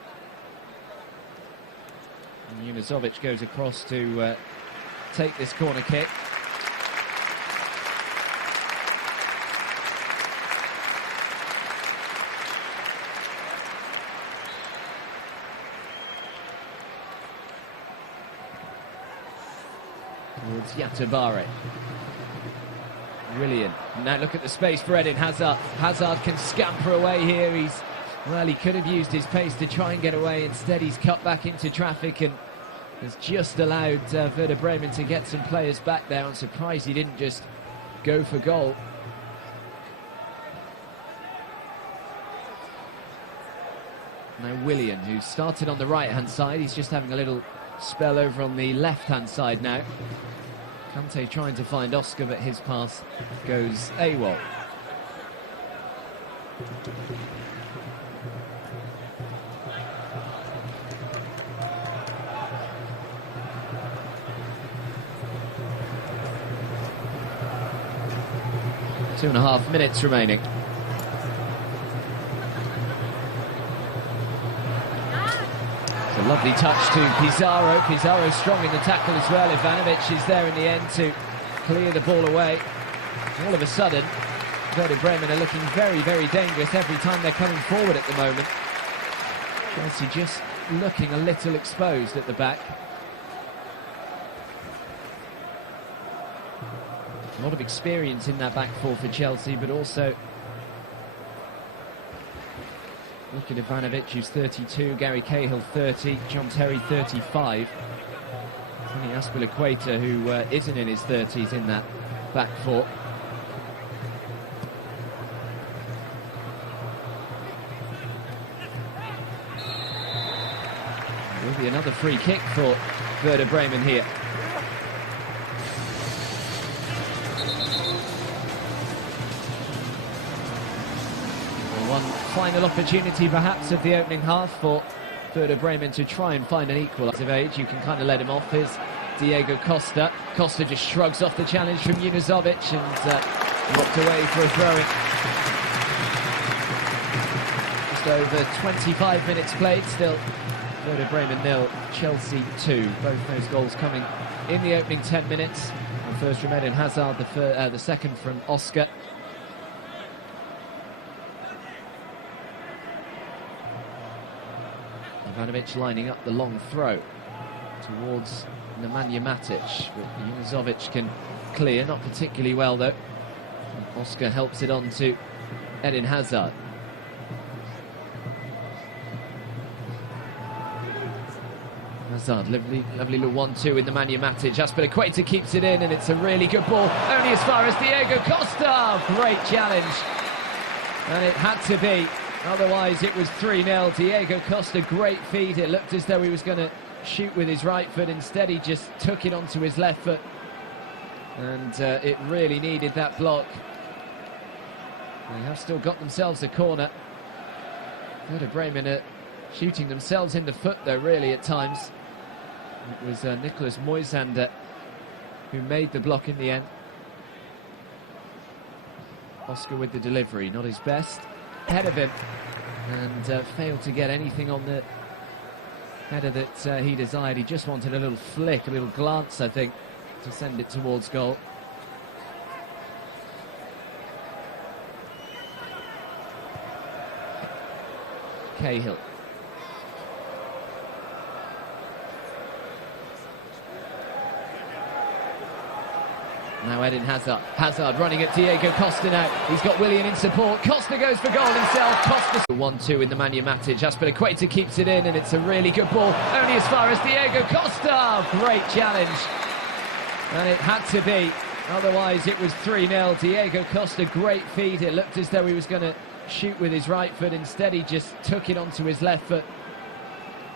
And Junusovic goes across to take this corner kick. Towards Yatabare. Brilliant. Now look at the space for Eden Hazard. Hazard can scamper away here. Well, he could have used his pace to try and get away. Instead, he's cut back into traffic and has just allowed Werder Bremen to get some players back there. I'm surprised he didn't just go for goal. Now Willian, who started on the right-hand side, he's just having a little spell over on the left-hand side now. Kante trying to find Oscar, but his pass goes AWOL. Two and a half minutes remaining. It's a lovely touch to Pizarro. Pizarro strong in the tackle as well. Ivanovic is there in the end to clear the ball away. All of a sudden, Werder Bremen are looking very, very dangerous every time they're coming forward at the moment. Chelsea just looking a little exposed at the back. A lot of experience in that back four for Chelsea, but also look at Ivanovic, who's 32, Gary Cahill 30, John Terry 35. Only Azpilicueta, who isn't in his 30s in that back four. There will be another free kick for Werder Bremen here. One final opportunity perhaps of the opening half for Werder Bremen to try and find an equaliser of age. You can kind of let him off. Here's Diego Costa. Costa just shrugs off the challenge from Junusovic and walked away for a throw-in. Just over 25 minutes played, still Werder Bremen 0, Chelsea 2. Both those goals coming in the opening 10 minutes. The first from Eden Hazard, the second from Oscar. Ivanovic lining up the long throw towards Nemanja Matic, but Junuzovic can clear, not particularly well though. Oscar helps it on to Eden Hazard. Hazard, lovely little 1-2 with Nemanja Matic. Aspilicueta keeps it in, and it's a really good ball, only as far as Diego Costa. Great challenge, and it had to be, otherwise it was 3-0. Diego Costa, great feed. It looked as though he was going to shoot with his right foot. Instead he just took it onto his left foot, and it really needed that block. They have still got themselves a corner. Werder Bremen are shooting themselves in the foot though, really, at times. It was Nicholas Moisander who made the block in the end. Oscar with the delivery, not his best. Ahead of him, and failed to get anything on the header that he desired. He just wanted a little flick, a little glance, I think, to send it towards goal. Cahill. Now Eden Hazard. Hazard running at Diego Costa now. He's got Willian in support. Costa goes for goal himself. Costa 1-2 with Nemanja Matic. Aspilicueta keeps it in, and it's a really good ball, only as far as Diego Costa. Great challenge, and it had to be, otherwise it was 3-0. Diego Costa, great feed. It looked as though he was going to shoot with his right foot. Instead he just took it onto his left foot,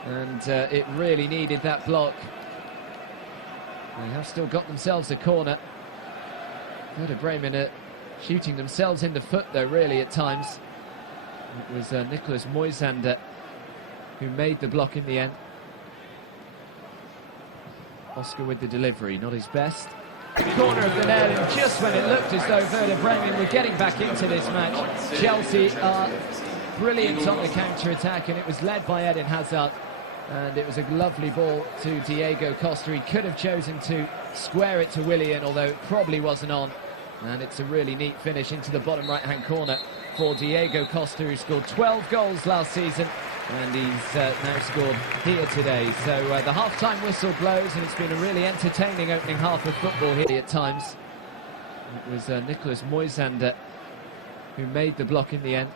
and it really needed that block. They have still got themselves a corner. Werder Bremen are shooting themselves in the foot though, really, at times. It was Nicholas Moisander who made the block in the end. Oscar with the delivery, not his best. Corner of the net, and just when it looked as though Werder Bremen were getting back into this match, Chelsea are brilliant on the counter-attack, and it was led by Eden Hazard, and it was a lovely ball to Diego Costa. He could have chosen to square it to Willian, although it probably wasn't on, and it's a really neat finish into the bottom right-hand corner for Diego Costa, who scored 12 goals last season, and he's now scored here today. So the half-time whistle blows, and it's been a really entertaining opening half of football here at times. It was Nicholas Moisander who made the block in the end.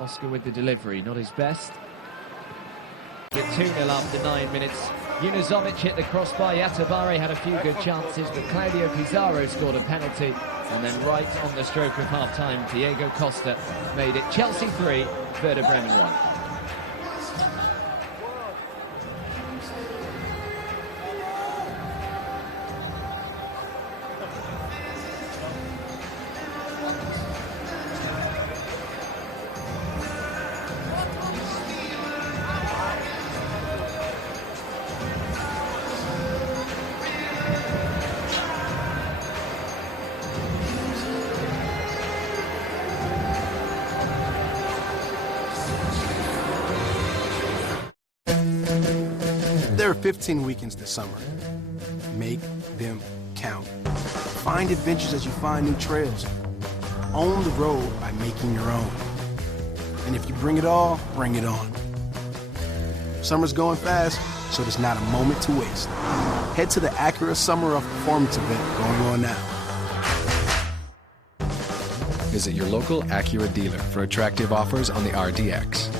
Oscar with the delivery, not his best. At 2-0 after 9 minutes. Junuzovic hit the crossbar. Yatabare had a few good chances, but Claudio Pizarro scored a penalty. And then right on the stroke of half-time, Diego Costa made it. Chelsea 3, Werder Bremen 1. There are 15 weekends this summer. Make them count. Find adventures as you find new trails. Own the road by making your own. And if you bring it all, bring it on. Summer's going fast, so there's not a moment to waste. Head to the Acura Summer of Performance event going on now. Visit your local Acura dealer for attractive offers on the RDX.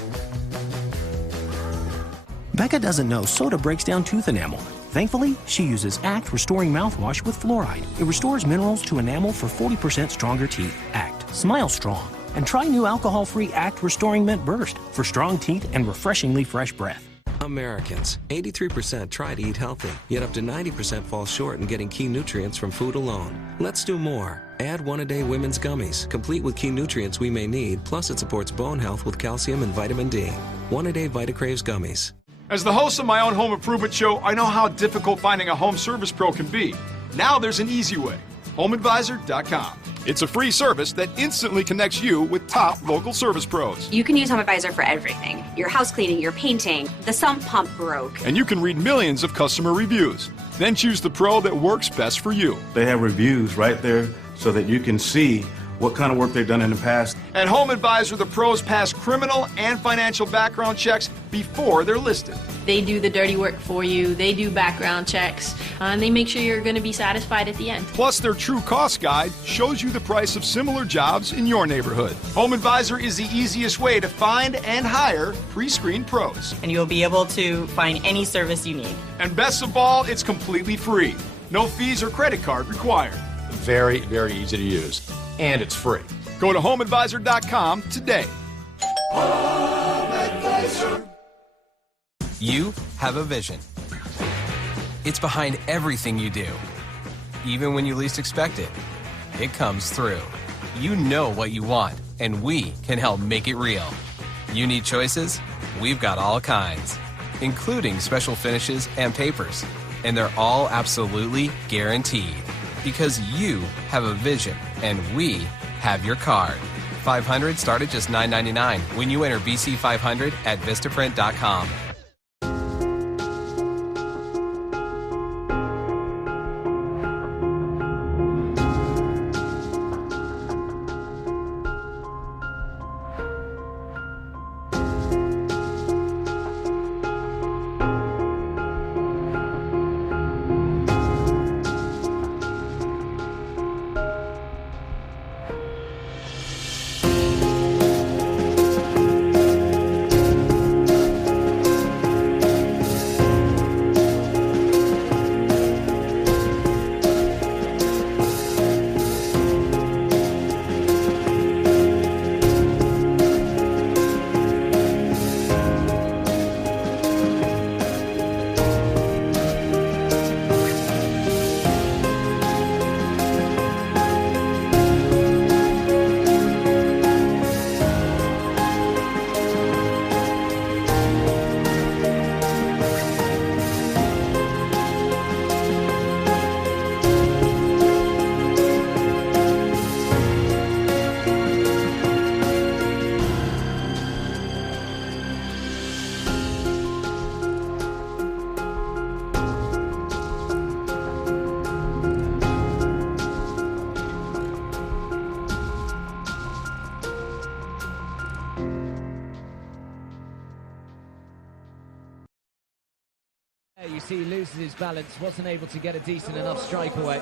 Becca doesn't know soda breaks down tooth enamel. Thankfully, she uses ACT Restoring Mouthwash with fluoride. It restores minerals to enamel for 40% stronger teeth. ACT. Smile strong. And try new alcohol-free ACT Restoring Mint Burst for strong teeth and refreshingly fresh breath. Americans, 83% try to eat healthy, yet up to 90% fall short in getting key nutrients from food alone. Let's do more. Add one-a-day women's gummies, complete with key nutrients we may need, plus it supports bone health with calcium and vitamin D. One-a-day VitaCraves gummies. As the host of my own home improvement show, I know how difficult finding a home service pro can be. Now there's an easy way. HomeAdvisor.com. It's a free service that instantly connects you with top local service pros. You can use HomeAdvisor for everything. Your house cleaning, your painting, the sump pump broke. And you can read millions of customer reviews. Then choose the pro that works best for you. They have reviews right there so that you can see what kind of work they've done in the past. At HomeAdvisor, the pros pass criminal and financial background checks before they're listed. They do the dirty work for you, they do background checks, and they make sure you're going to be satisfied at the end. Plus, their true cost guide shows you the price of similar jobs in your neighborhood. HomeAdvisor is the easiest way to find and hire pre-screened pros. And you'll be able to find any service you need. And best of all, it's completely free. No fees or credit card required. Very, very easy to use. And it's free. Go to HomeAdvisor.com today. You have a vision. It's behind everything you do. Even when you least expect it, it comes through. You know what you want, and we can help make it real. You need choices? We've got all kinds, including special finishes and papers. And they're all absolutely guaranteed. Because you have a vision, and we have your card. 500 start at just $9.99 when you enter BC500 at Vistaprint.com. You see, he loses his balance, wasn't able to get a decent enough strike away.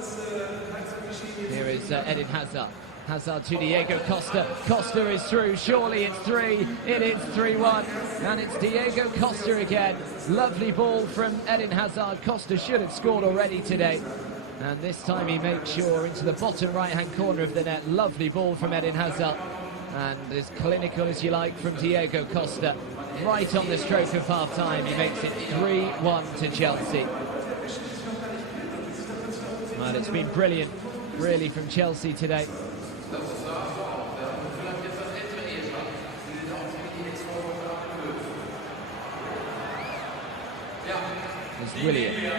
Here is Eden Hazard. Hazard to Diego Costa. Costa is through. Surely it's three. It is 3-1. And it's Diego Costa again. Lovely ball from Eden Hazard. Costa should have scored already today. And this time he makes sure into the bottom right-hand corner of the net. Lovely ball from Eden Hazard. And as clinical as you like from Diego Costa. Right on the stroke of half-time, he makes it 3-1 to Chelsea. Well, it's been brilliant, really, from Chelsea today. It's Willian.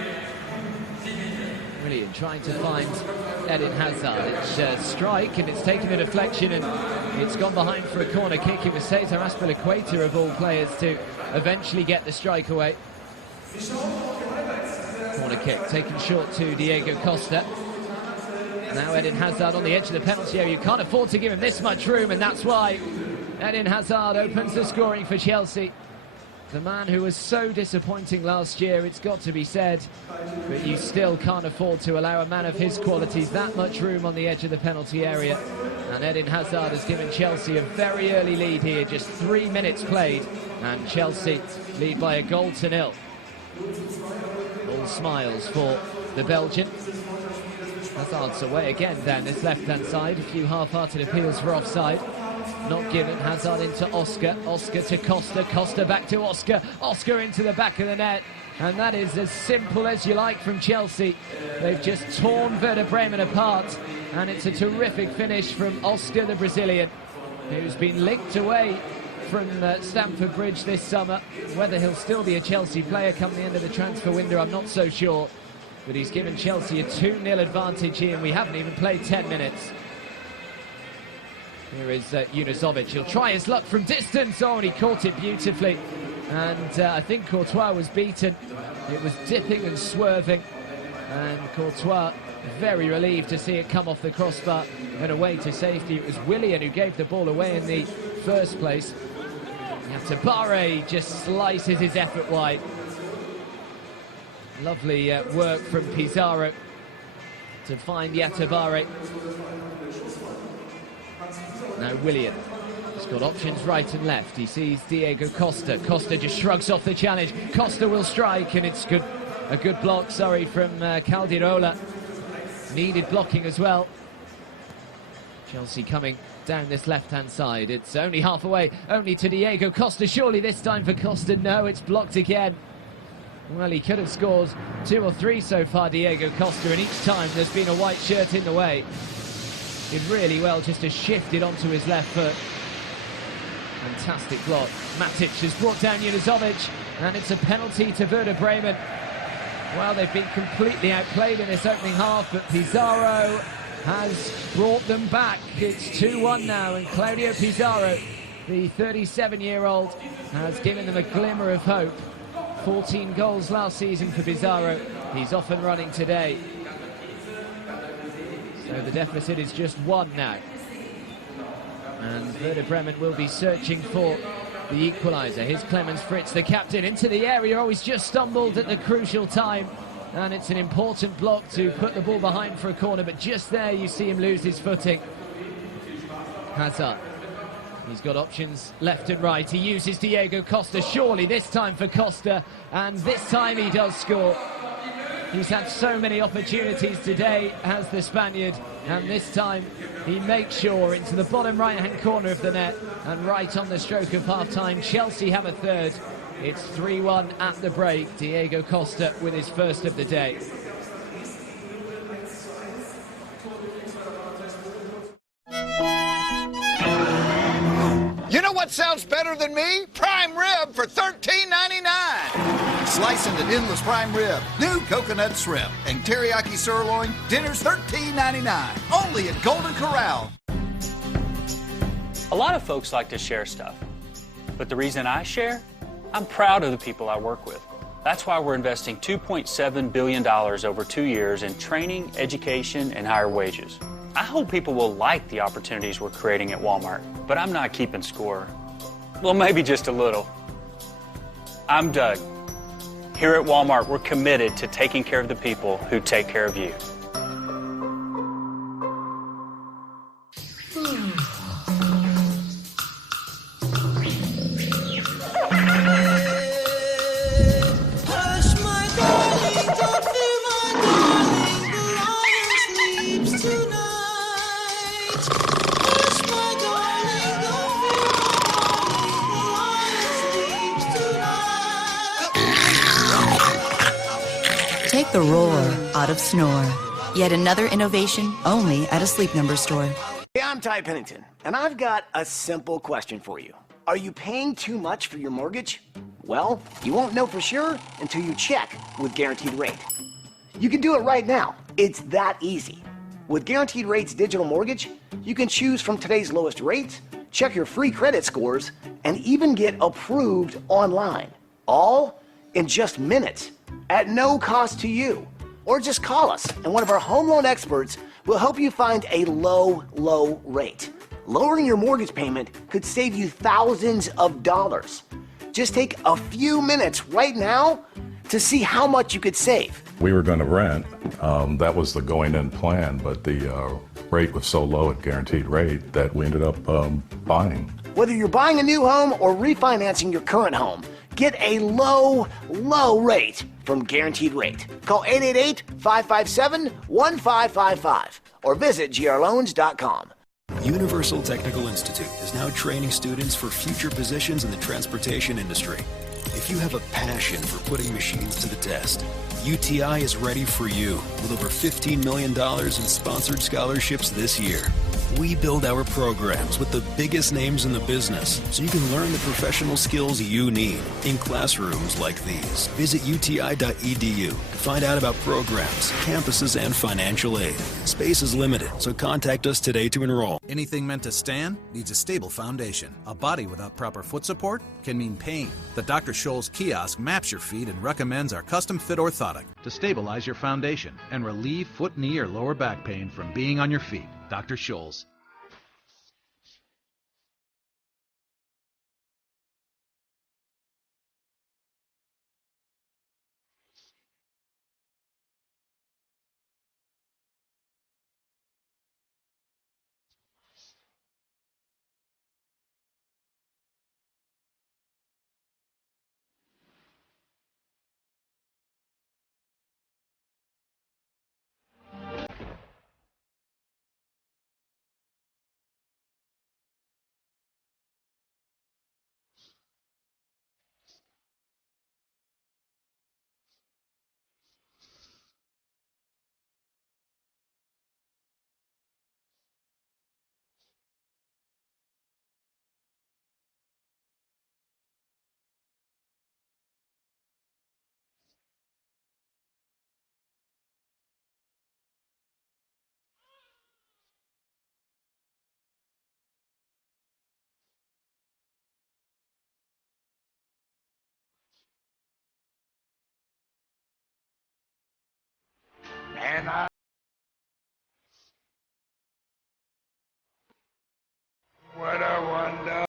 Willian trying to find Eden Hazard. It's a strike, and it's taken a deflection, and it's gone behind for a corner kick. It was Cesar Azpilicueta, of all players, to eventually get the strike away. Corner kick taken short to Diego Costa. Now Eden Hazard on the edge of the penalty area. You can't afford to give him this much room, and that's why Eden Hazard opens the scoring for Chelsea. The man who was so disappointing last year, it's got to be said, but you still can't afford to allow a man of his qualities that much room on the edge of the penalty area. And Eden Hazard has given Chelsea a very early lead here, just 3 minutes played, and Chelsea lead by 1-0. All smiles for the Belgian. Hazard's away again down this left-hand side, a few half-hearted appeals for offside. Not given. Hazard into Oscar. Oscar to Costa. Costa back to Oscar. Oscar into the back of the net. And that is as simple as you like from Chelsea. They've just torn Werder Bremen apart. And it's a terrific finish from Oscar, the Brazilian, who's been linked away from Stamford Bridge this summer. Whether he'll still be a Chelsea player come the end of the transfer window, I'm not so sure. But he's given Chelsea a 2-0 advantage here, and we haven't even played 10 minutes. Here is Junuzovic. He'll try his luck from distance. Oh, and he caught it beautifully. And I think Courtois was beaten. It was dipping and swerving. And Courtois very relieved to see it come off the crossbar and away to safety. It was Willian who gave the ball away in the first place. Yatabare just slices his effort wide. Lovely work from Pizarro to find Yatabare. Now Willian. He's got options right and left. He sees Diego Costa. Costa just shrugs off the challenge. Costa will strike, and it's good. A good block, sorry, from Caldirola. Needed blocking as well. Chelsea coming down this left-hand side. It's only half away, only to Diego Costa. Surely this time for Costa. No, it's blocked again. Well, he could have scored 2 or 3 so far, Diego Costa, and each time there's been a white shirt in the way. Did really well just to shift it onto his left foot. Fantastic block. Matic has brought down Junuzovic, and it's a penalty to Werder Bremen. Well, they've been completely outplayed in this opening half, but Pizarro has brought them back. It's 2-1 now, and Claudio Pizarro, the 37-year-old, has given them a glimmer of hope. 14 goals last season for Pizarro. He's off and running today. So the deficit is just 1 now. And Werder Bremen will be searching for the equaliser. Here's Clemens Fritz, the captain, into the area. Oh, he's just stumbled at the crucial time. And it's an important block to put the ball behind for a corner, but just there you see him lose his footing. Hazard. He's got options left and right. He uses Diego Costa, surely this time for Costa, and this time he does score. He's had so many opportunities today, has the Spaniard, and this time he makes sure into the bottom right-hand corner of the net, and right on the stroke of half-time, Chelsea have a third. It's 3-1 at the break. Diego Costa with his first of the day. You know what sounds better than me? Prime rib for $13.99. Slice into endless prime rib, new coconut shrimp, and teriyaki sirloin. Dinner's $13.99. Only at Golden Corral. A lot of folks like to share stuff, but the reason I share, I'm proud of the people I work with. That's why we're investing $2.7 billion over 2 years in training, education, and higher wages. I hope people will like the opportunities we're creating at Walmart, but I'm not keeping score. Well, maybe just a little. I'm Doug. Here at Walmart, we're committed to taking care of the people who take care of you. Take the roar out of snore. Yet another innovation only at a Sleep Number store. Hey, I'm Ty Pennington, and I've got a simple question for you. Are you paying too much for your mortgage? Well, you won't know for sure until you check with Guaranteed Rate. You can do it right now. It's that easy. With Guaranteed Rate's digital mortgage, you can choose from today's lowest rates, check your free credit scores, and even get approved online. All in just minutes, at no cost to you. Or just call us, and one of our home loan experts will help you find a low rate. Lowering your mortgage payment could save you thousands of dollars. Just take a few minutes right now to see how much you could save. We were going to rent. That was the going-in plan, but the rate was so low at Guaranteed Rate that we ended up buying. Whether you're buying a new home or refinancing your current home, get a low rate from Guaranteed Rate. Call 888-557-1555 or visit grloans.com. Universal Technical Institute is now training students for future positions in the transportation industry. If you have a passion for putting machines to the test, UTI is ready for you with over $15 million in sponsored scholarships this year. We build our programs with the biggest names in the business so you can learn the professional skills you need in classrooms like these. Visit uti.edu to find out about programs, campuses, and financial aid. Space is limited, so contact us today to enroll. Anything meant to stand needs a stable foundation. A body without proper foot support can mean pain. The Dr. Scholl's kiosk maps your feet and recommends our custom fit orthotic to stabilize your foundation and relieve foot, knee, or lower back pain from being on your feet. Dr. Scholl's. And what a wonder.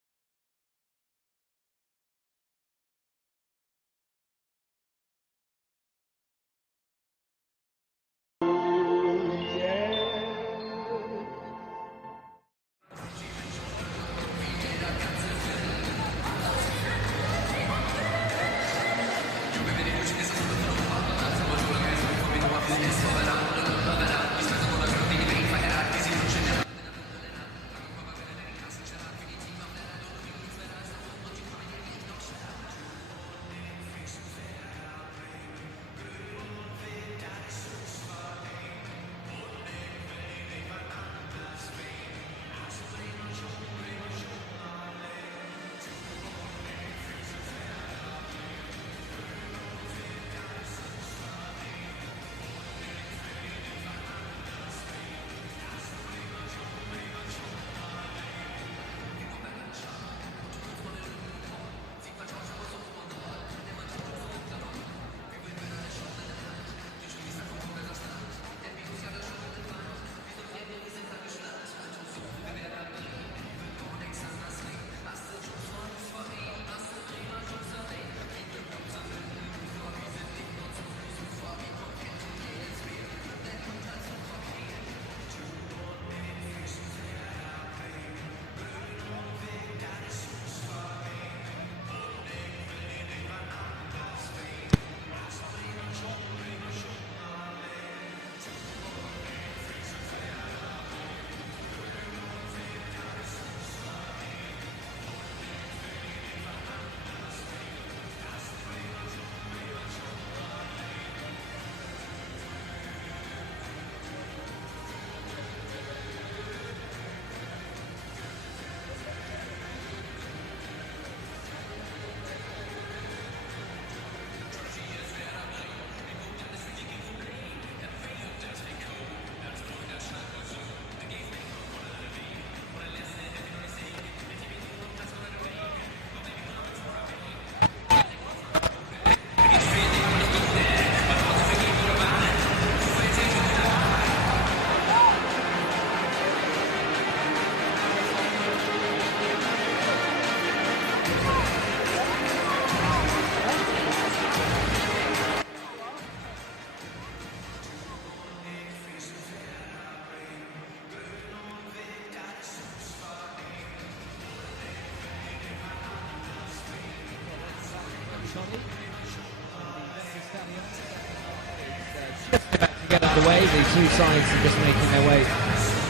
Get underway, the two sides are just making their way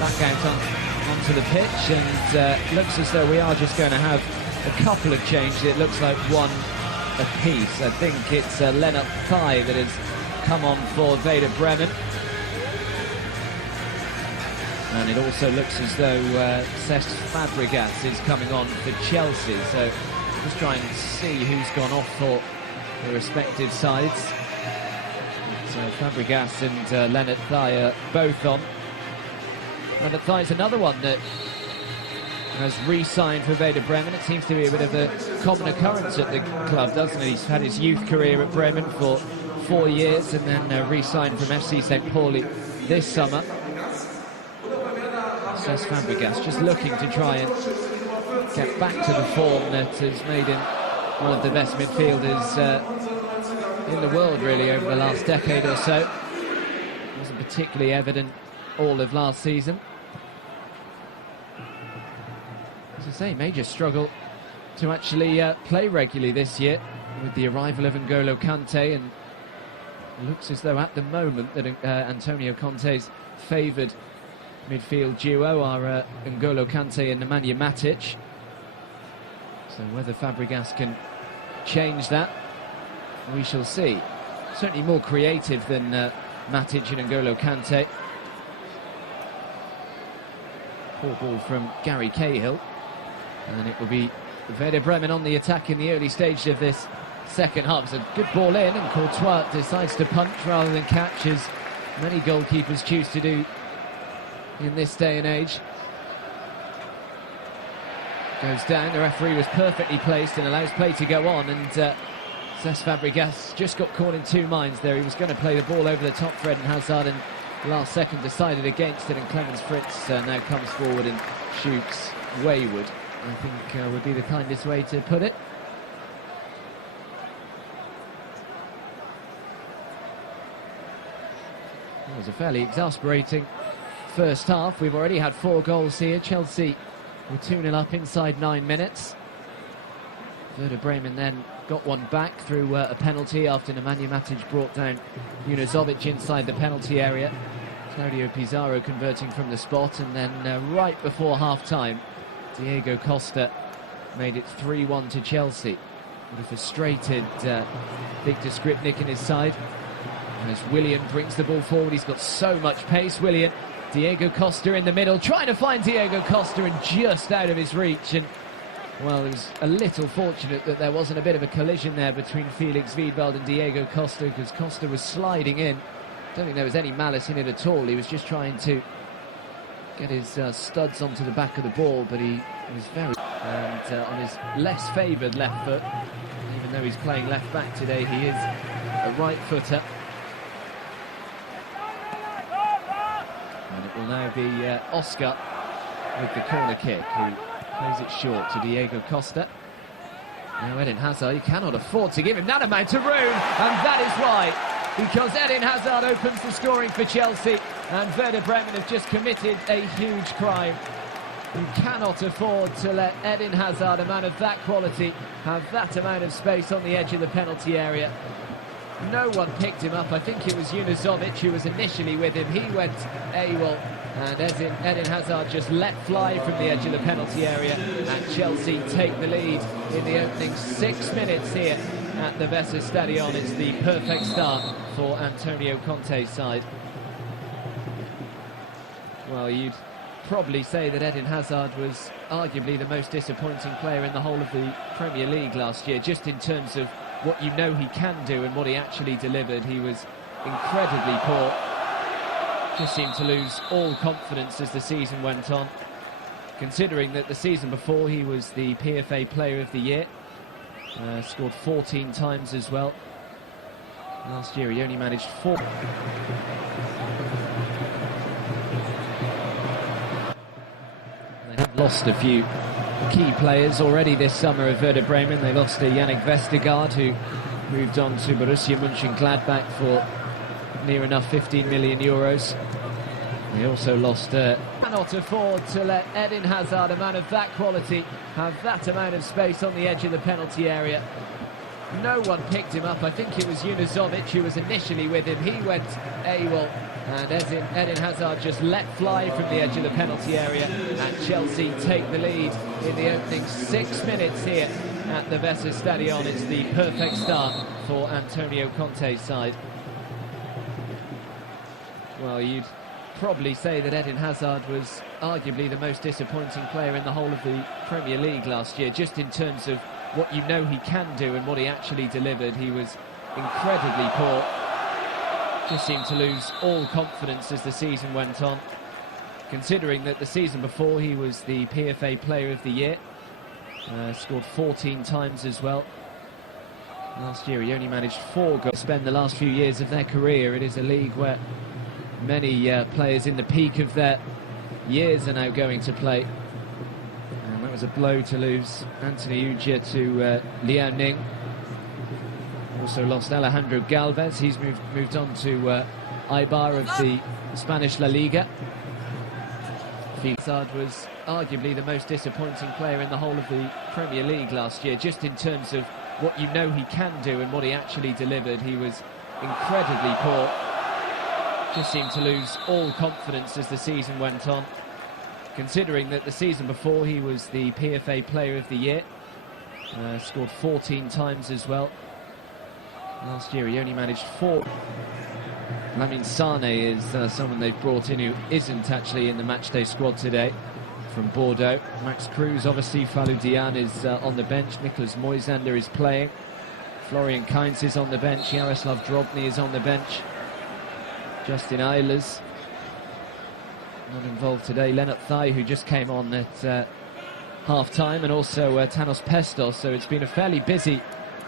back out onto the pitch, and looks as though we are just going to have a couple of changes. It looks like one apiece. I think it's Lennart Thai that has come on for Werder Bremen. And it also looks as though Cesc Fabregas is coming on for Chelsea. So just trying to see who's gone off for the respective sides. So Fabregas and Lennart Thayer both on. Lennart Thayer's another one that has re-signed for Werder Bremen. It seems to be a bit of a common occurrence at the club, doesn't it? He's had his youth career at Bremen for 4 years and then re-signed from FC St. Pauli this summer. Cesc Fabregas just looking to try and get back to the form that has made him one of the best midfielders in the world, really, over the last decade or so. It wasn't particularly evident all of last season. As I say, major struggle to actually play regularly this year with the arrival of N'Golo Kante, and it looks as though at the moment that Antonio Conte's favoured midfield duo are N'Golo Kante and Nemanja Matic. So whether Fabregas can change that, we shall see. Certainly more creative than Matic and N'Golo Kante. Poor ball from Gary Cahill. And it will be Werder Bremen on the attack in the early stage of this second half. It's a good ball in, and Courtois decides to punch rather than catch, as many goalkeepers choose to do in this day and age. Goes down, the referee was perfectly placed and allows play to go on, and Cesc Fabregas just got caught in two minds there. He was going to play the ball over the top for Eden Hazard, and last second decided against it, and Clemens Fritz now comes forward and shoots wayward, I think would be the kindest way to put it. It was a fairly exasperating first half. We've already had 4 goals here. Chelsea were 2-0 up inside 9 minutes. Werder Bremen then got one back through a penalty after Nemanja Matic brought down Junuzovic inside the penalty area. Claudio Pizarro converting from the spot, and then right before half-time, Diego Costa made it 3-1 to Chelsea. With a frustrated Victor Skripnik in his side. As Willian brings the ball forward, he's got so much pace, Willian. Diego Costa in the middle, trying to find Diego Costa, and just out of his reach. And well, it was a little fortunate that there wasn't a bit of a collision there between Felix Wiedwald and Diego Costa, because Costa was sliding in. I don't think there was any malice in it at all. He was just trying to get his studs onto the back of the ball, but he was very... And on his less favoured left foot, even though he's playing left back today, he is a right footer. And it will now be Oscar with the corner kick, who plays it short to Diego Costa. Now Eden Hazard, you cannot afford to give him that amount of room, and that is why. Because Eden Hazard opens the scoring for Chelsea, and Werder Bremen have just committed a huge crime. You cannot afford to let Eden Hazard, a man of that quality, have that amount of space on the edge of the penalty area. No one picked him up. I think it was Junuzovic who was initially with him. He went AWOL, and Eden Hazard just let fly from the edge of the penalty area, and Chelsea take the lead in the opening 6 minutes here at the Weserstadion. It's the perfect start for Antonio Conte's side. Well, you'd probably say that Eden Hazard was arguably the most disappointing player in the whole of the Premier League last year, just in terms of what you know he can do and what he actually delivered. He was incredibly poor. Just seemed to lose all confidence as the season went on, considering that the season before he was the PFA Player of the Year. Scored 14 times as well. Last year he only managed 4. They have lost a few key players already this summer of Werder Bremen. They lost Yannick Vestergaard, who moved on to Borussia Mönchengladbach for near enough 15 million euros. They also lost... Cannot afford to let Eden Hazard, a man of that quality, have that amount of space on the edge of the penalty area. No one picked him up. I think it was Junuzovic who was initially with him. He went AWOL, and Eden Hazard just let fly from the edge of the penalty area, and Chelsea take the lead in the opening 6 minutes here at the Weserstadion. It's the perfect start for Antonio Conte's side. Well, you'd probably say that Eden Hazard was arguably the most disappointing player in the whole of the Premier League last year, just in terms of what you know he can do and what he actually delivered. He was incredibly poor. Just seemed to lose all confidence as the season went on, considering that the season before he was the PFA Player of the Year, scored 14 times as well. Last year he only managed 4 goals. Spend the last few years of their career. It is a league where many players in the peak of their years are now going to play. And that was a blow to lose Anthony Ujia to Liao Ning. Also lost Alejandro Galvez. He's moved on to Eibar of the Spanish La Liga. Hazard was arguably the most disappointing player in the whole of the Premier League last year, just in terms of what you know he can do and what he actually delivered. He was incredibly poor. Just seemed to lose all confidence as the season went on, considering that the season before he was the PFA Player of the Year, scored 14 times as well. Last year he only managed 4. Lamine Sane is someone they've brought in who isn't actually in the matchday squad today, from Bordeaux. Max Cruz, obviously. Fallou Diane is on the bench. Nicolas Moisander is playing. Florian Kainz is on the bench. Jaroslav Drobny is on the bench. Justin Eilers not involved today. Lennart Thai, who just came on at half-time, and also Thanos Pestos. So it's been a fairly busy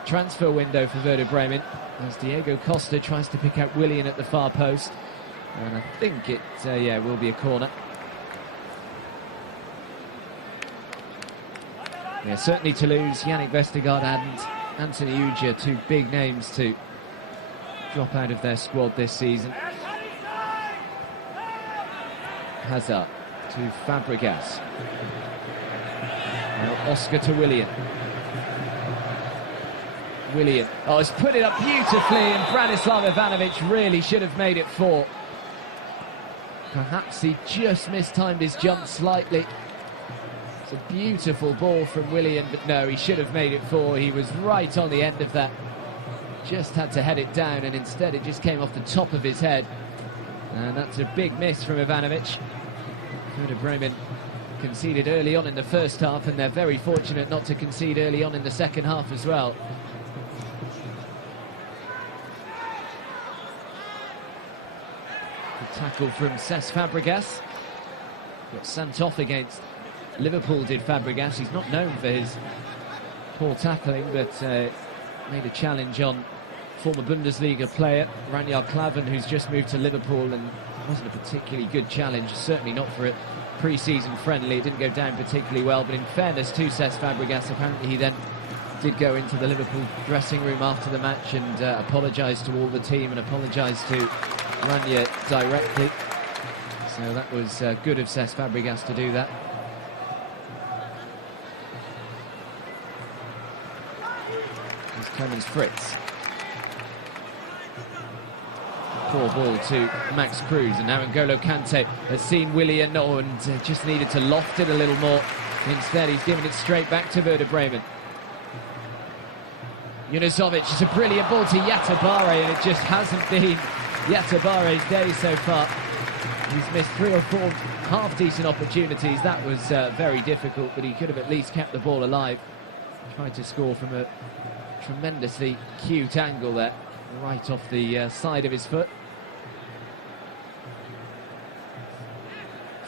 transfer window for Werder Bremen, as Diego Costa tries to pick out Willian at the far post. And I think it will be a corner. Yeah, certainly to lose Yannick Vestergaard and Anthony Ujia, 2 big names to drop out of their squad this season. Hazard to Fabregas. Now Oscar to Willian. Willian, he's put it up beautifully, and Branislav Ivanovic really should have made it 4. Perhaps he just mistimed his jump slightly. It's a beautiful ball from Willian, but no, he should have made it 4. He was right on the end of that. Just had to head it down, and instead it just came off the top of his head. And that's a big miss from Ivanovic. Werder Bremen conceded early on in the first half, and they're very fortunate not to concede early on in the second half as well. Good tackle from Cesc Fabregas. Got sent off against Liverpool, did Fabregas. He's not known for his poor tackling, but made a challenge on former Bundesliga player Ranier Klavan, who's just moved to Liverpool, and it wasn't a particularly good challenge, certainly not for a pre-season friendly. It didn't go down particularly well, but in fairness to Cesc Fabregas, apparently he then did go into the Liverpool dressing room after the match and apologised to all the team and apologised to Ranier directly. So that was good of Cesc Fabregas to do that. Here's Clemens Fritz. Poor ball to Max Cruz, and now N'Golo Kante has seen Willian and just needed to loft it a little more. Instead he's given it straight back to Werder Bremen. Junuzovic, it's a brilliant ball to Yatabare, and it just hasn't been Yatabare's day so far. He's missed 3 or 4 half-decent opportunities. That was very difficult, but he could have at least kept the ball alive. Tried to score from a tremendously cute angle there, right off the side of his foot.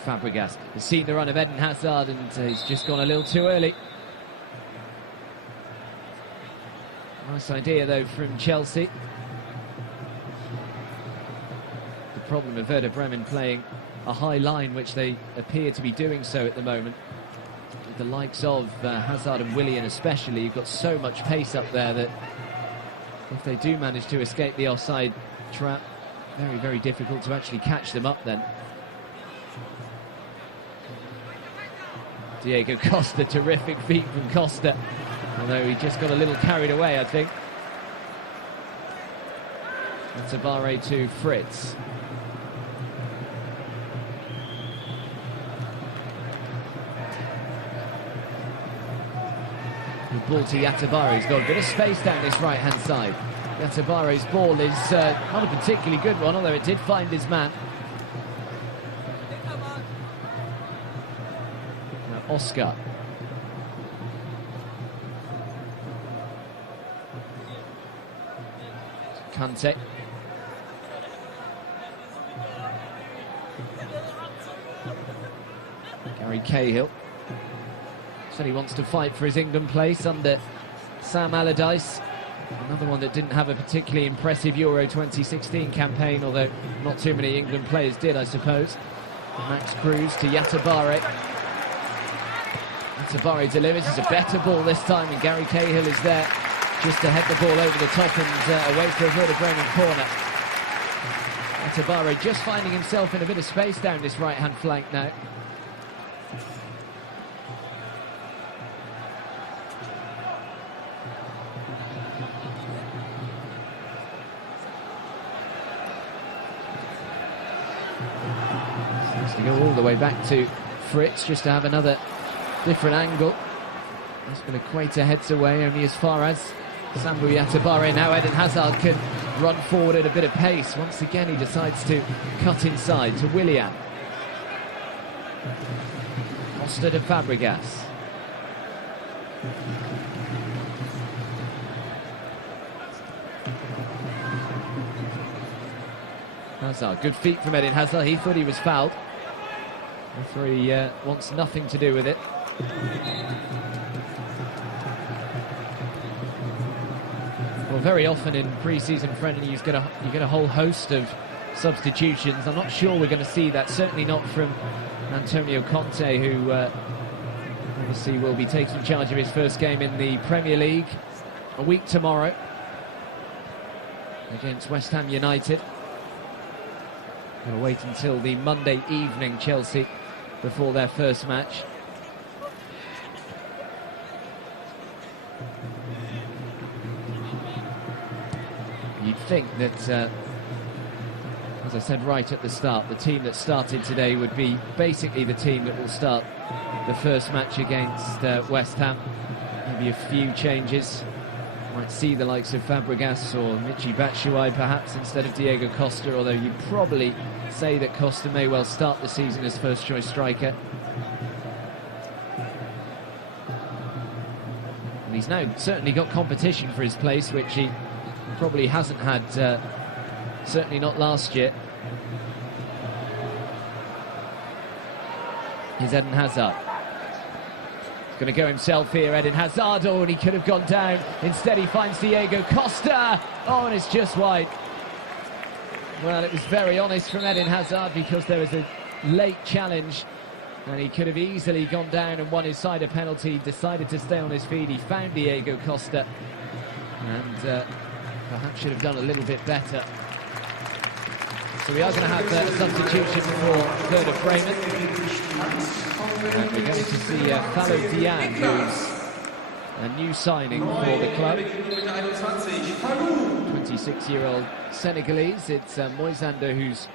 Fabregas has seen the run of Eden Hazard, and he's just gone a little too early. Nice idea, though, from Chelsea. The problem with Werder Bremen playing a high line, which they appear to be doing so at the moment, with the likes of Hazard and Willian especially, you've got so much pace up there that if they do manage to escape the offside trap, very, very difficult to actually catch them up then. Diego Costa, terrific feet from Costa, although he just got a little carried away, I think. That's Tabare to Fritz. The ball to Yatabare. He's got a bit of space down this right-hand side. Yatabare's ball is not a particularly good one, although it did find his man. Oscar. Kante. Gary Cahill said he wants to fight for his England place under Sam Allardyce. Another one that didn't have a particularly impressive Euro 2016 campaign, although not too many England players did, I suppose. Max Cruz to Yatabare. Yatabare delivers. It's a better ball this time, and Gary Cahill is there just to head the ball over the top and away for a Werder Bremen corner. Yatabare just finding himself in a bit of space down this right-hand flank now. Seems to go all the way back to Fritz just to have another different angle. Equator heads away only as far as Sambu Yatabare. Now Eden Hazard can run forward at a bit of pace. Once again he decides to cut inside to Willian. Costa to Fabregas. Hazard, good feet from Eden Hazard. He thought he was fouled. Referee wants nothing to do with it. Well, very often in pre-season friendlies you get a whole host of substitutions. I'm not sure we're going to see that, certainly not from Antonio Conte, who obviously will be taking charge of his first game in the Premier League a week tomorrow against West Ham United. Going to wait until the Monday evening, Chelsea, before their first match. You'd think that, as I said right at the start, the team that started today would be basically the team that will start the first match against West Ham. Maybe a few changes. Might see the likes of Fabregas or Michy Batshuayi perhaps instead of Diego Costa, although you'd probably say that Costa may well start the season as first choice striker. And he's now certainly got competition for his place, which he probably hasn't had, certainly not last year. Here's Eden Hazard. He's going to go himself here, Eden Hazard. Oh, and he could have gone down. Instead he finds Diego Costa. Oh, and it's just wide. Well, it was very honest from Eden Hazard because there was a late challenge and he could have easily gone down and won his side a penalty. Decided to stay on his feet. He found Diego Costa and perhaps should have done a little bit better. So we are going to have a substitution for Werder Bremen. And we're going to see Fallou Diagne, who's a new signing for the club. 26-year-old Senegalese. It's Moisander who's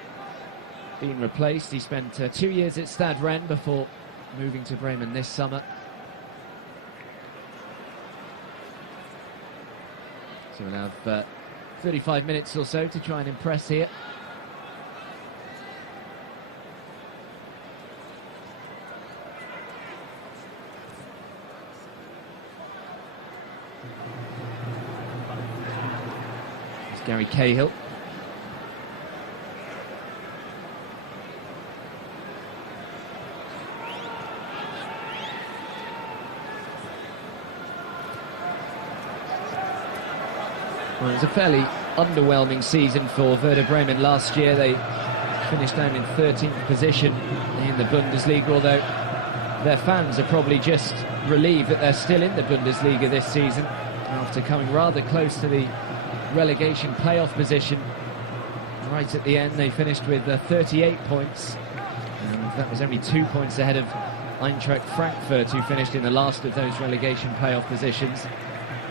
been replaced. He spent 2 years at Stade Rennes before moving to Bremen this summer. So we'll have 35 minutes or so to try and impress here. There's Gary Cahill. Well, it was a fairly underwhelming season for Werder Bremen last year. They finished down in 13th position in the Bundesliga, although their fans are probably just relieved that they're still in the Bundesliga this season after coming rather close to the relegation playoff position. Right at the end, they finished with 38 points, and that was only 2 points ahead of Eintracht Frankfurt, who finished in the last of those relegation playoff positions.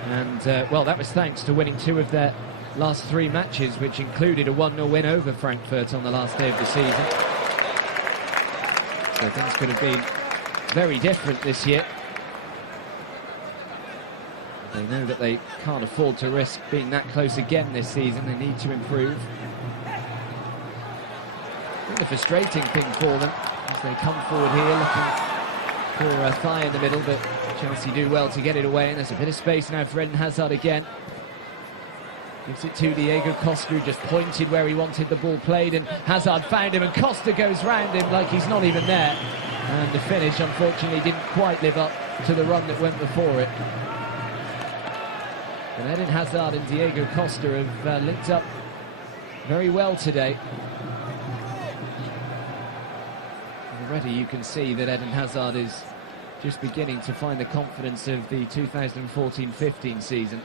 And, well, that was thanks to winning 2 of their last 3 matches, which included a 1-0 win over Frankfurt on the last day of the season. So things could have been very different this year. They know that they can't afford to risk being that close again this season. They need to improve. I think the frustrating thing for them is they come forward here looking Poor thigh in the middle, but Chelsea do well to get it away, and there's a bit of space now for Eden Hazard again. Gives it to Diego Costa, who just pointed where he wanted the ball played, and Hazard found him, and Costa goes round him like he's not even there. And the finish, unfortunately, didn't quite live up to the run that went before it. And Eden Hazard and Diego Costa have linked up very well today. Already you can see that Eden Hazard is just beginning to find the confidence of the 2014-15 season.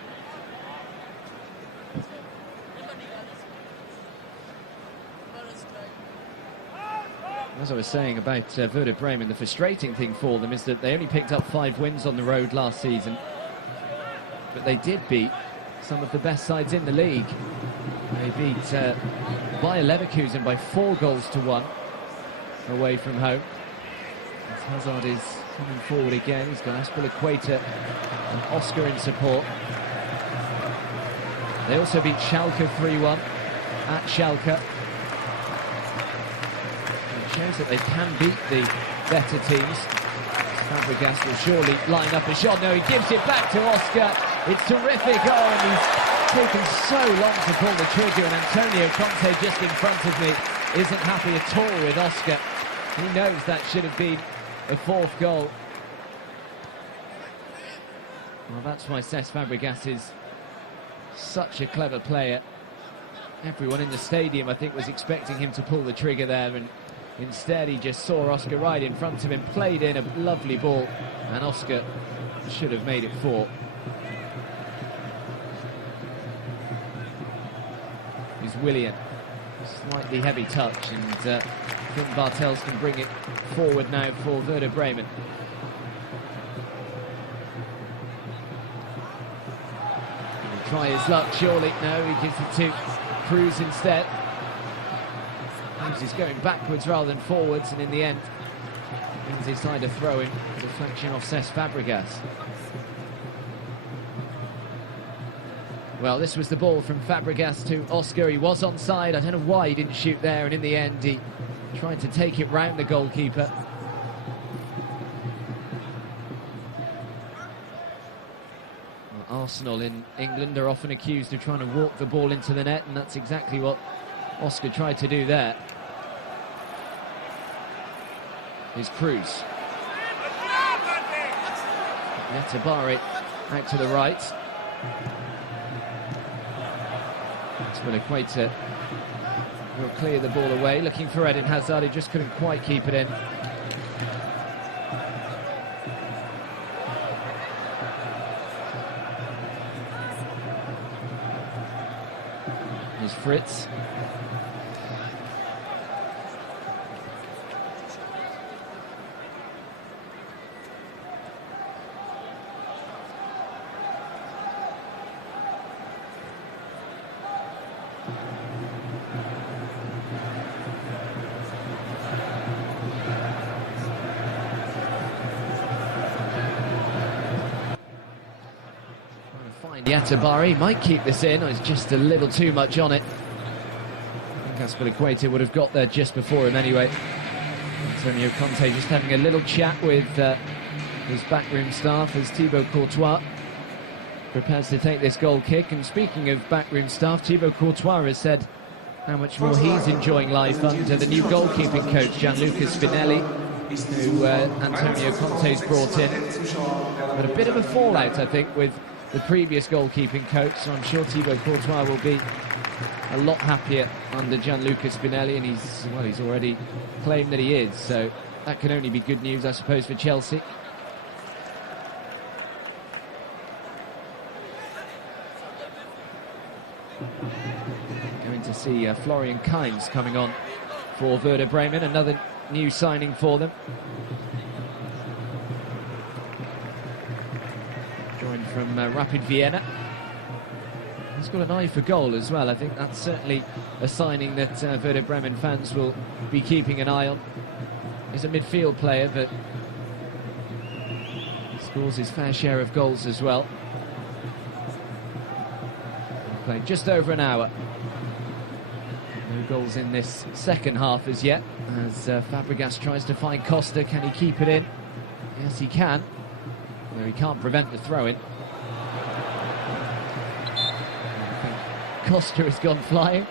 As I was saying about Werder Bremen, the frustrating thing for them is that they only picked up 5 wins on the road last season, but they did beat some of the best sides in the league. They beat Bayer Leverkusen by 4-1 away from home. As Hazard is coming forward again, he's got Aspilicueta and Oscar in support. They also beat Schalke 3-1 at Schalke. It shows that they can beat the better teams. Fabregas will surely line up a shot. No, he gives it back to Oscar. It's terrific. Oh, and he's taken so long to pull the trigger, and Antonio Conte just in front of me isn't happy at all with Oscar. He knows that should have been a 4th goal. Well, that's why Cesc Fabregas is such a clever player. Everyone in the stadium, I think, was expecting him to pull the trigger there, and instead he just saw Oscar right in front of him, played in a lovely ball, and Oscar should have made it 4. Here's Willian. Slightly heavy touch, and I think Bartels can bring it forward now for Werder Bremen. He'll try his luck, surely. No, he gives it to Cruz instead. Cruz is going backwards rather than forwards, and in the end, brings his side a throw-in, deflection off Cesc Fabregas. Well, this was the ball from Fabregas to Oscar. He was onside. I don't know why he didn't shoot there, and in the end he tried to take it round the goalkeeper. Well, Arsenal in England are often accused of trying to walk the ball into the net, and that's exactly what Oscar tried to do there. Here's Cruz. Yatabari out to the right. Aspilicueta will clear the ball away, looking for Eden Hazard, he just couldn't quite keep it in. Here's Fritz. Yatabari might keep this in, or it's just a little too much on it. I think Aspilicueta would have got there just before him anyway. Antonio Conte just having a little chat with his backroom staff as Thibaut Courtois prepares to take this goal kick. And speaking of backroom staff, Thibaut Courtois has said how much more he's enjoying life under the new goalkeeping coach, Gianluca Spinelli, who Antonio Conte's brought in. But a bit of a fallout, I think, with the previous goalkeeping coach, so I'm sure Thibaut Courtois will be a lot happier under Gianluca Spinelli, and he's already claimed that he is, so that can only be good news, I suppose, for Chelsea. Going to see Florian Kainz coming on for Werder Bremen, another new signing for them. From Rapid Vienna. He's got an eye for goal as well. I think that's certainly a signing that Werder Bremen fans will be keeping an eye on. He's a midfield player, but he scores his fair share of goals as well. He's played just over an hour. No goals in this second half as yet, as Fabregas tries to find Costa. Can he keep it in? Yes, he can. No, he can't prevent the throw-in. I think Costa has gone flying.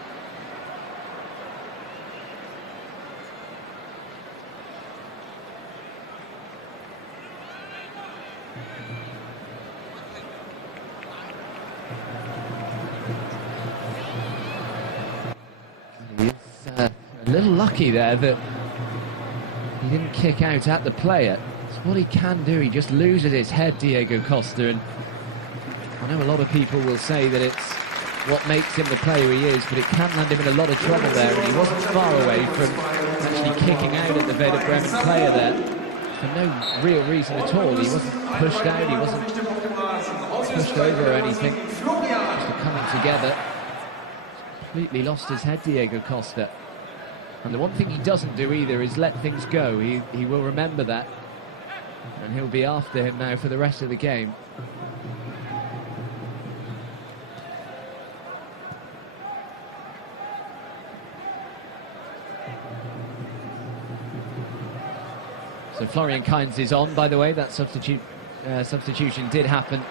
He's a little lucky there that he didn't kick out at the player. It's what he can do. He just loses his head, Diego Costa, and I know a lot of people will say that it's what makes him the player he is, but it can land him in a lot of trouble there, and he wasn't far away from actually kicking out at the Werder Bremen player there for no real reason at all. He wasn't pushed out, he wasn't pushed over or anything, just a coming together. Completely lost his head, Diego Costa. And the one thing he doesn't do either is let things go. He will remember that, and he'll be after him now for the rest of the game. So Florian Kainz is on, by the way. That substitution did happen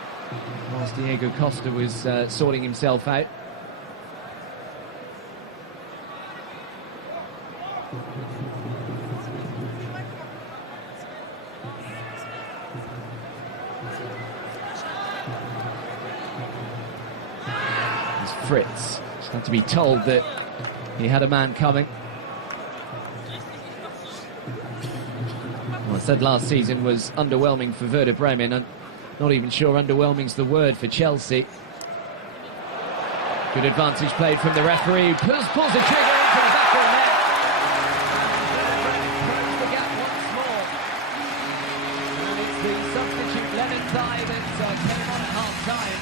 whilst Diego Costa was sorting himself out. Fritz just had to be told that he had a man coming. Well, I said last season was underwhelming for Werder Bremen, and not even sure underwhelming's the word for Chelsea. Good advantage played from the referee, pulls the trigger into the back of the net. Close the gap once more. And it's the substitute Lemon Thai that came on at half-time.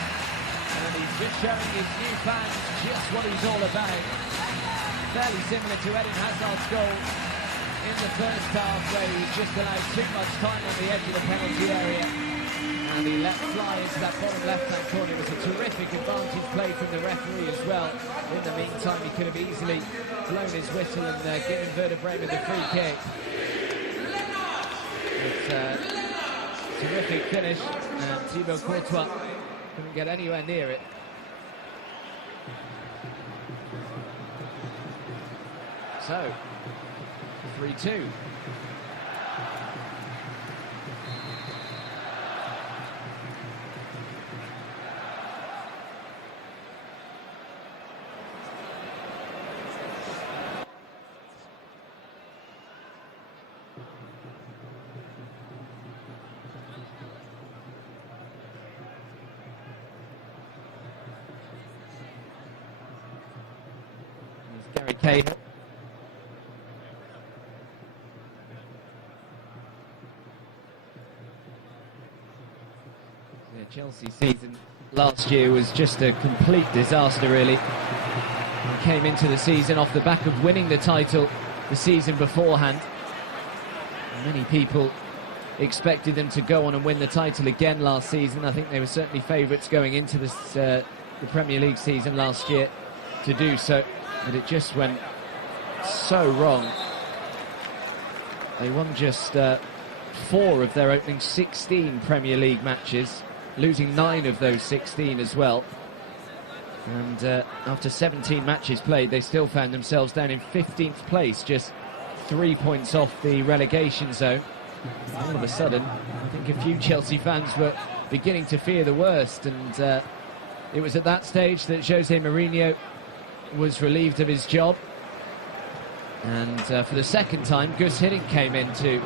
And he's just showing his new fans just what he's all about. Fairly similar to Eden Hazard's goal in the first half, where he just allowed too much time on the edge of the penalty area. And he let fly into that bottom left-hand corner. It was a terrific advantage play from the referee as well. In the meantime, he could have easily blown his whistle and given Werder Bremen the free kick. It's a terrific finish, and Thibaut Courtois couldn't get anywhere near it. So, 3-2. Gary Cahill. The Chelsea season last year was just a complete disaster, really. They came into the season off the back of winning the title the season beforehand. Many people expected them to go on and win the title again last season. I think they were certainly favourites going into this, the Premier League season last year to do so. But it just went so wrong. They won just 4 of their opening 16 Premier League matches, losing 9 of those 16 as well. And after 17 matches played, they still found themselves down in 15th place, just 3 points off the relegation zone. All of a sudden, I think a few Chelsea fans were beginning to fear the worst, and it was at that stage that Jose Mourinho was relieved of his job, and for the second time Gus Hiddink came in to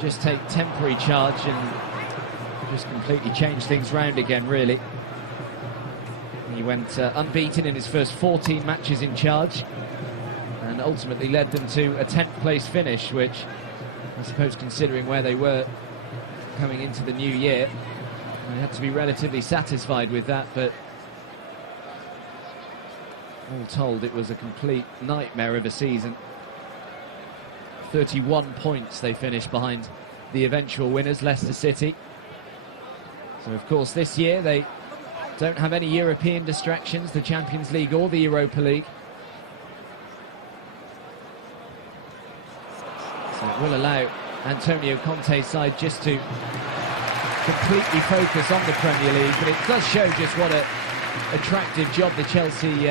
just take temporary charge and just completely change things round again, really. He went unbeaten in his first 14 matches in charge, and ultimately led them to a 10th place finish, which I suppose, considering where they were coming into the new year, they had to be relatively satisfied with that. But all told, it was a complete nightmare of a season. 31 points they finished behind the eventual winners, Leicester City. So, of course, this year they don't have any European distractions, the Champions League or the Europa League. So it will allow Antonio Conte's side just to completely focus on the Premier League, but it does show just what an attractive job the Chelsea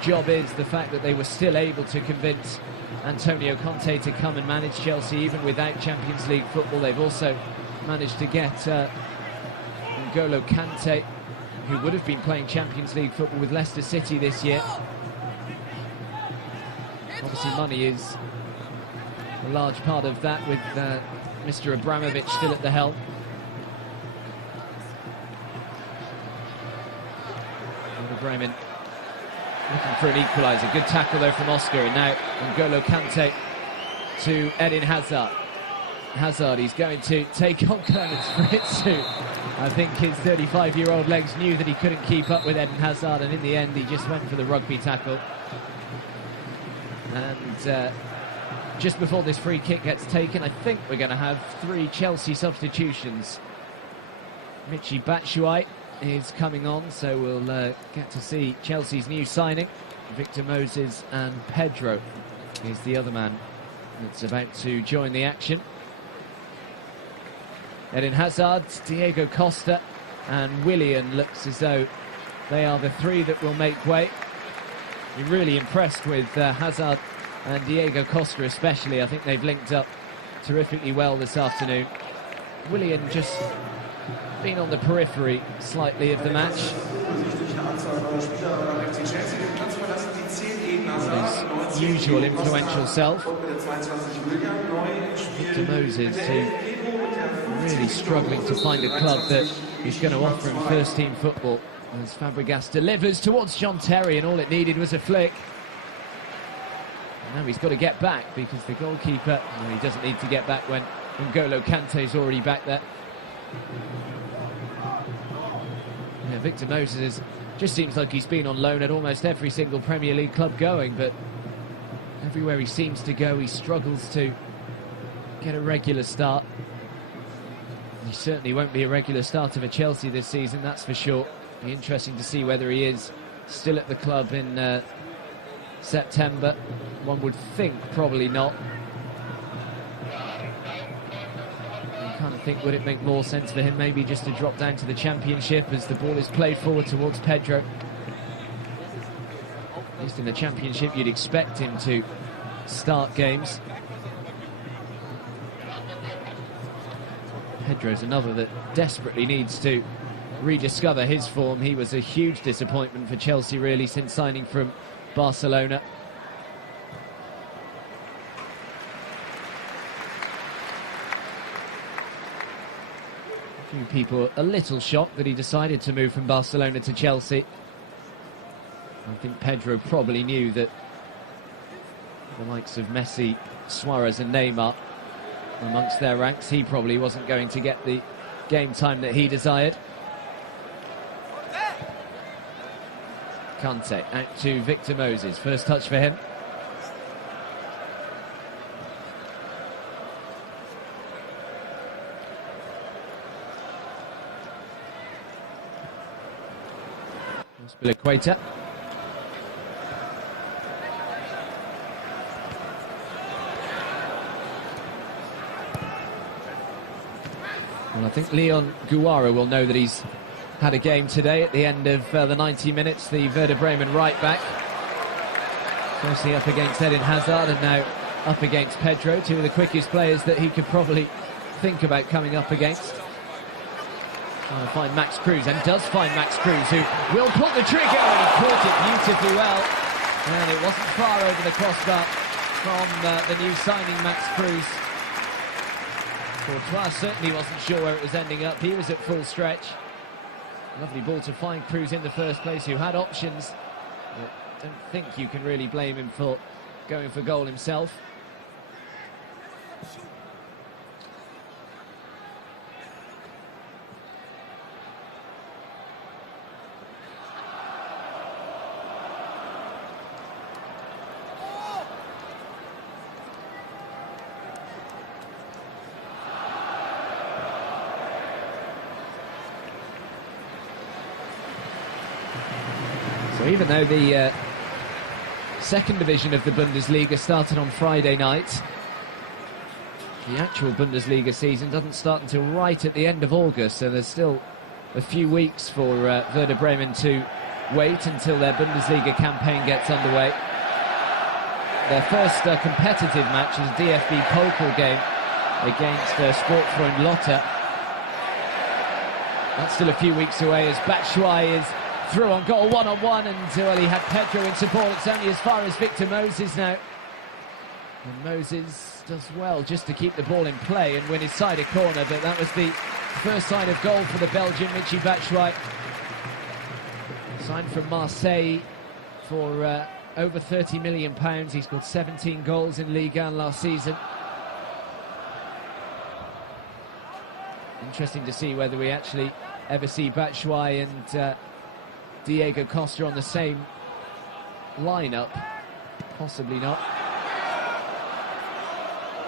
job is, the fact that they were still able to convince Antonio Conte to come and manage Chelsea even without Champions League football. They've also managed to get N'Golo Kante, who would have been playing Champions League football with Leicester City this year. Obviously money is a large part of that, with Mr. Abramovich still at the helm. Werder Bremen looking for an equaliser. Good tackle though from Oscar, and now N'Golo Kante to Eden Hazard. Hazard, he's going to take on Clemens Fritz, who I think his 35-year-old legs knew that he couldn't keep up with Eden Hazard, and in the end he just went for the rugby tackle. And just before this free kick gets taken, I think we're going to have 3 Chelsea substitutions. Michy Batshuayi is coming on, so we'll get to see Chelsea's new signing. Victor Moses, and Pedro is the other man that's about to join the action. Eden Hazard, Diego Costa and Willian looks as though they are the 3 that will make way. You're really impressed with Hazard and Diego Costa especially. I think they've linked up terrifically well this afternoon. Willian just been on the periphery slightly of the match. His usual influential self. Victor Moses, who really struggling to find a club that is going to offer him first-team football, as Fabregas delivers towards John Terry, and all it needed was a flick. And now he's got to get back, because the goalkeeper, well, he doesn't need to get back when N'Golo Kante's already back there. Yeah, Victor Moses just seems like he's been on loan at almost every single Premier League club going, but everywhere he seems to go, he struggles to get a regular start. He certainly won't be a regular starter for Chelsea this season, that's for sure. Be interesting to see whether he is still at the club in September. One would think probably not. You kind of think, would it make more sense for him maybe just to drop down to the Championship as the ball is played forward towards Pedro? At least in the Championship you'd expect him to start games. Pedro's another that desperately needs to rediscover his form. He was a huge disappointment for Chelsea really since signing from Barcelona. A few people a little shocked that he decided to move from Barcelona to Chelsea. I think Pedro probably knew that the likes of Messi, Suarez and Neymar amongst their ranks, he probably wasn't going to get the game time that he desired. Kante out to Victor Moses, first touch for him. Equator. Well, I think Leon Guara will know that he's had a game today at the end of the 90 minutes, the Werder Bremen right back. Firstly up against Eden Hazard and now up against Pedro, 2 of the quickest players that he could probably think about coming up against. Trying to find Max Cruz, and does find Max Cruz, who will pull the trigger, and he caught it beautifully well. And it wasn't far over the crossbar from the new signing, Max Cruz. Courtois certainly wasn't sure where it was ending up. He was at full stretch. Lovely ball to find Cruz in the first place, who had options. But don't think you can really blame him for going for goal himself. So even though the second division of the Bundesliga started on Friday night, the actual Bundesliga season doesn't start until right at the end of August, so there's still a few weeks for Werder Bremen to wait until their Bundesliga campaign gets underway. Their first competitive match is a DFB Pokal game against Sportfreund Lotte. That's still a few weeks away as Batshuayi is through on goal, one-on-one, and well, he had Pedro in support. It's only as far as Victor Moses now. And Moses does well just to keep the ball in play and win his side a corner, but that was the first sign of goal for the Belgian, Michy Batshuayi. Signed from Marseille for over £30 million. He scored 17 goals in Ligue 1 last season. Interesting to see whether we actually ever see Batshuayi and Diego Costa on the same lineup. Possibly not.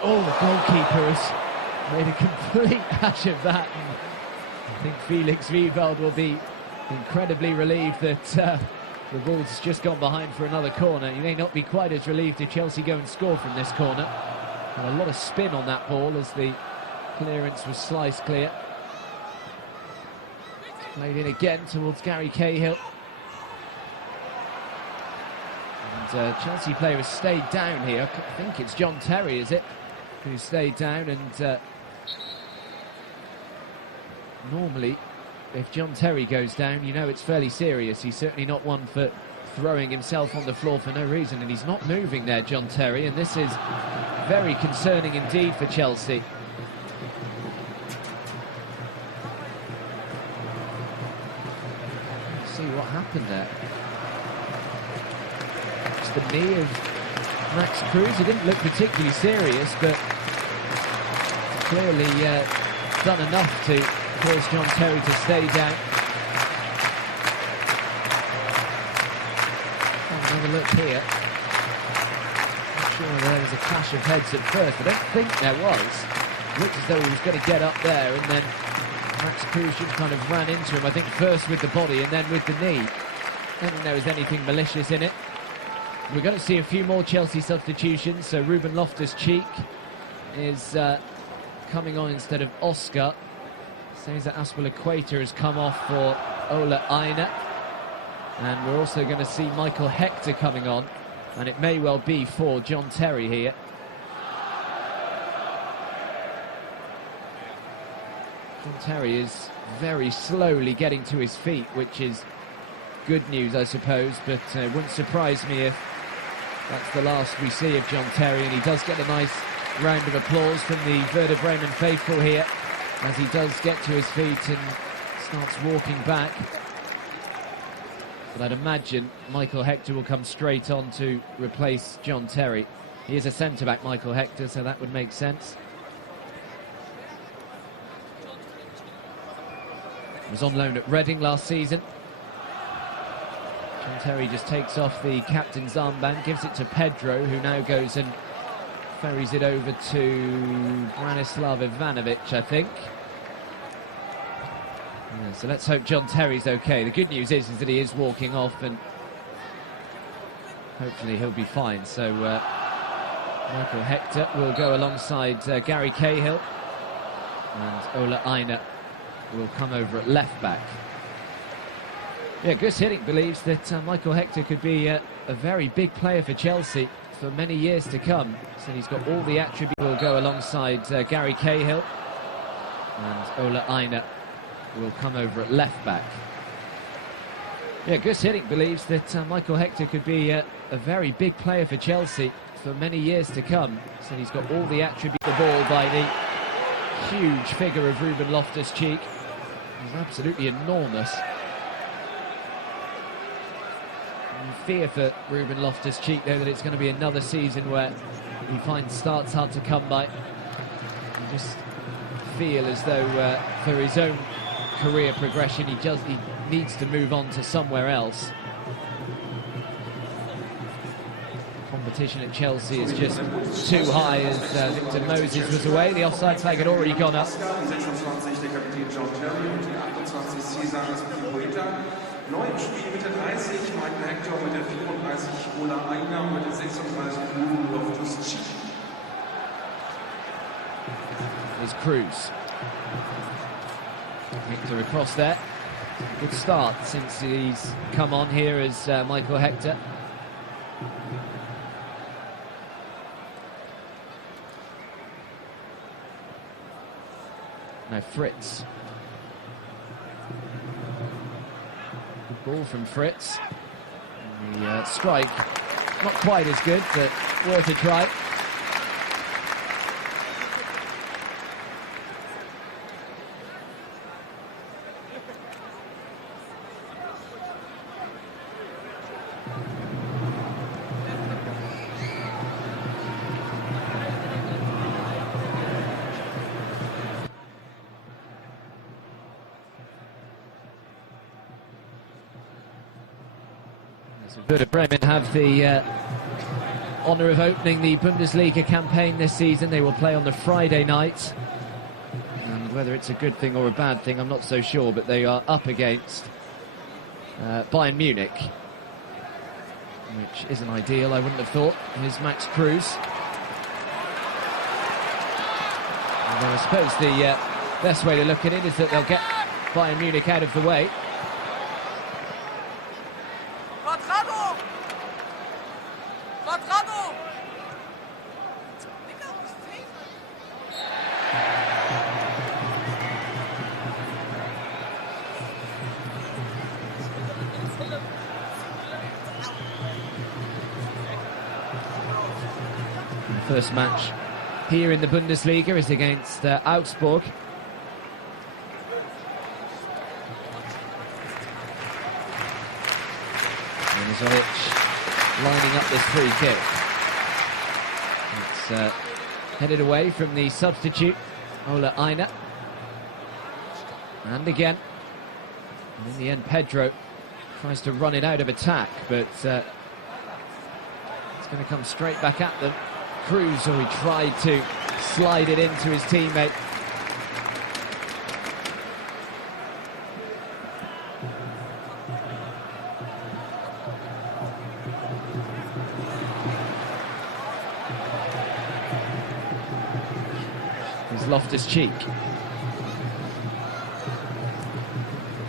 Oh, the goalkeeper has made a complete hash of that. And I think Felix Wiewald will be incredibly relieved that the ball's just gone behind for another corner. He may not be quite as relieved if Chelsea go and score from this corner. And a lot of spin on that ball as the clearance was sliced clear. Played in again towards Gary Cahill. And Chelsea player has stayed down here. I think it's John Terry, is it? Who stayed down, and normally if John Terry goes down, you know it's fairly serious. He's certainly not one for throwing himself on the floor for no reason, and he's not moving there, John Terry, and this is very concerning indeed for Chelsea. Let's see what happened there. It's the knee of Max Cruz. He didn't look particularly serious, but clearly done enough to cause John Terry to stay down. Have another look here. Not sure whether there was a clash of heads at first. I don't think there was. It looked as though he was going to get up there, and then Max Cruz just kind of ran into him, I think first with the body and then with the knee. I don't think there was anything malicious in it. We're going to see a few more Chelsea substitutions. So Ruben Loftus-Cheek is coming on instead of Oscar. Cesar Azpilicueta has come off for Ola Aina. And we're also going to see Michael Hector coming on. And it may well be for John Terry here. John Terry is very slowly getting to his feet, which is good news, I suppose. But it wouldn't surprise me if that's the last we see of John Terry, and he does get a nice round of applause from the Werder Bremen faithful here as he does get to his feet and starts walking back. But I'd imagine Michael Hector will come straight on to replace John Terry. He is a centre-back, Michael Hector, so that would make sense. He was on loan at Reading last season. John Terry just takes off the captain's armband, gives it to Pedro, who now goes and ferries it over to Branislav Ivanovic, I think. Yeah, so let's hope John Terry's okay. The good news is that he is walking off, and hopefully he'll be fine. So Michael Hector will go alongside Gary Cahill, and Ola Aina will come over at left back. Yeah, Gus Hiddink believes that Michael Hector could be a very big player for Chelsea for many years to come. So he's got all the attributes. Will go alongside Gary Cahill, and Ola Aina will come over at left back. Yeah, Gus Hiddink believes that Michael Hector could be a very big player for Chelsea for many years to come. So he's got all the attributes. The ball by the huge figure of Ruben Loftus-Cheek. He's absolutely enormous. Fear for Ruben Loftus-Cheek, though, that it's going to be another season where he finds starts hard to come by. You just feel as though for his own career progression he needs to move on to somewhere else. Competition at Chelsea is just too high as Victor Moses was away. The offside flag had already gone up. 9 im Spiel mit der 30, Michael Hector mit der 34, Ola Aina mit der 36, Ruben Loftus-Cheek. is Cruz. Hector across there. Good start since he's come on here as Michael Hector. Now Fritz. Good ball from Fritz. And the strike, not quite as good, but worth a try. Werder Bremen have the honour of opening the Bundesliga campaign this season. They will play on the Friday night. And whether it's a good thing or a bad thing, I'm not so sure, but they are up against Bayern Munich, which isn't ideal, I wouldn't have thought. Here's Max Cruz. And I suppose the best way to look at it is that they'll get Bayern Munich out of the way. First match here in the Bundesliga is against Augsburg. Minizovic lining up this free kick. It's headed away from the substitute, Ola Aina. And again. And in the end, Pedro tries to run it out of attack, but it's going to come straight back at them. Cruz, or he tried to slide it into his teammate. Here's Loftus-Cheek.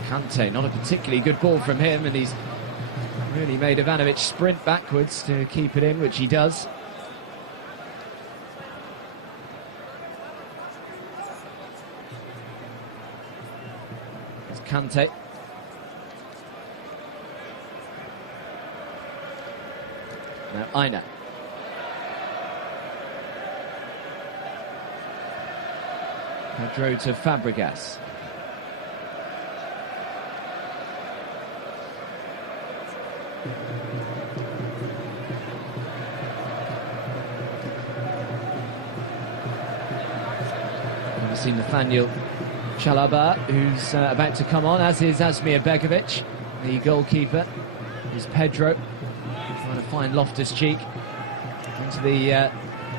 Kante, not a particularly good ball from him, and he's really made Ivanovic sprint backwards to keep it in, which he does. Kante. Now Aina. Pedro to Fabregas. We've seen Nathaniel Chalaba, who's about to come on, as is Asmir Begovic. The goalkeeper is Pedro, trying to find Loftus-Cheek into the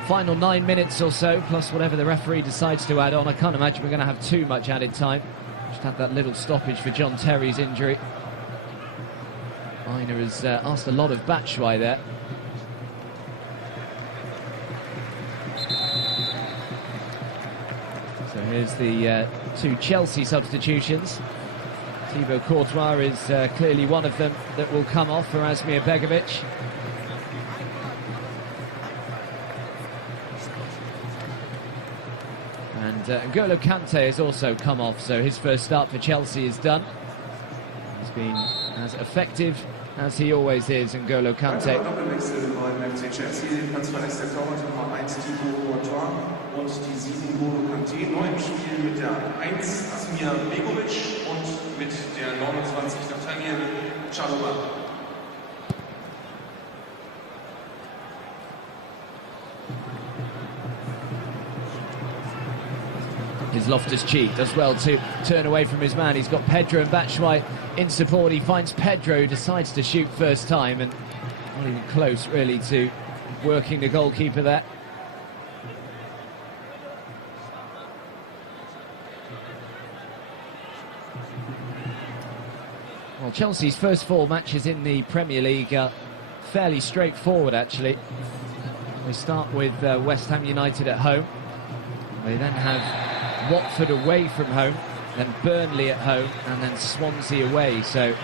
final 9 minutes or so, plus whatever the referee decides to add on. I can't imagine we're going to have too much added time. Just had that little stoppage for John Terry's injury. Aina has asked a lot of Batshuayi there. So here's the two Chelsea substitutions. Thibaut Courtois is clearly one of them that will come off for Asmir Begovic. And N'Golo Kante has also come off, so his first start for Chelsea is done. He's been as effective as he always is, N'Golo Kante. Und die 7 N'Golo Kanté, neu im Spiel mit der 1 Asmir Begovic und mit der 29 Nathaniel Chalaba. His Loftus-Cheek does well to turn away from his man. He's got Pedro and Batshuayi in support. He finds Pedro, decides to shoot first time, and not even close really to working the goalkeeper there. Well, Chelsea's first 4 matches in the Premier League are fairly straightforward, actually. They start with West Ham United at home. They then have Watford away from home, then Burnley at home, and then Swansea away. So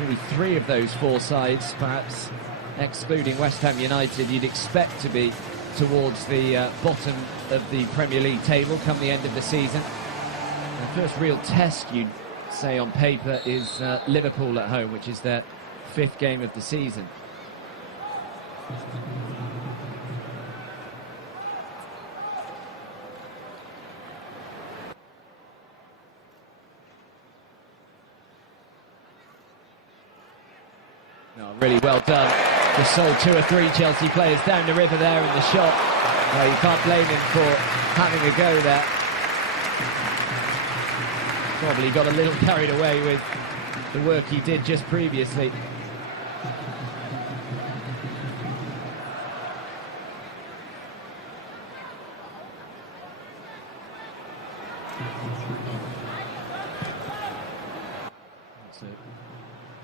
really 3 of those 4 sides, perhaps excluding West Ham United, you'd expect to be towards the bottom of the Premier League table come the end of the season. The first real test, you'd say on paper, is Liverpool at home, which is their 5th game of the season. No, really well done. Just sold 2 or 3 Chelsea players down the river there in the shot. You can't blame him for having a go there. Probably got a little carried away with the work he did just previously.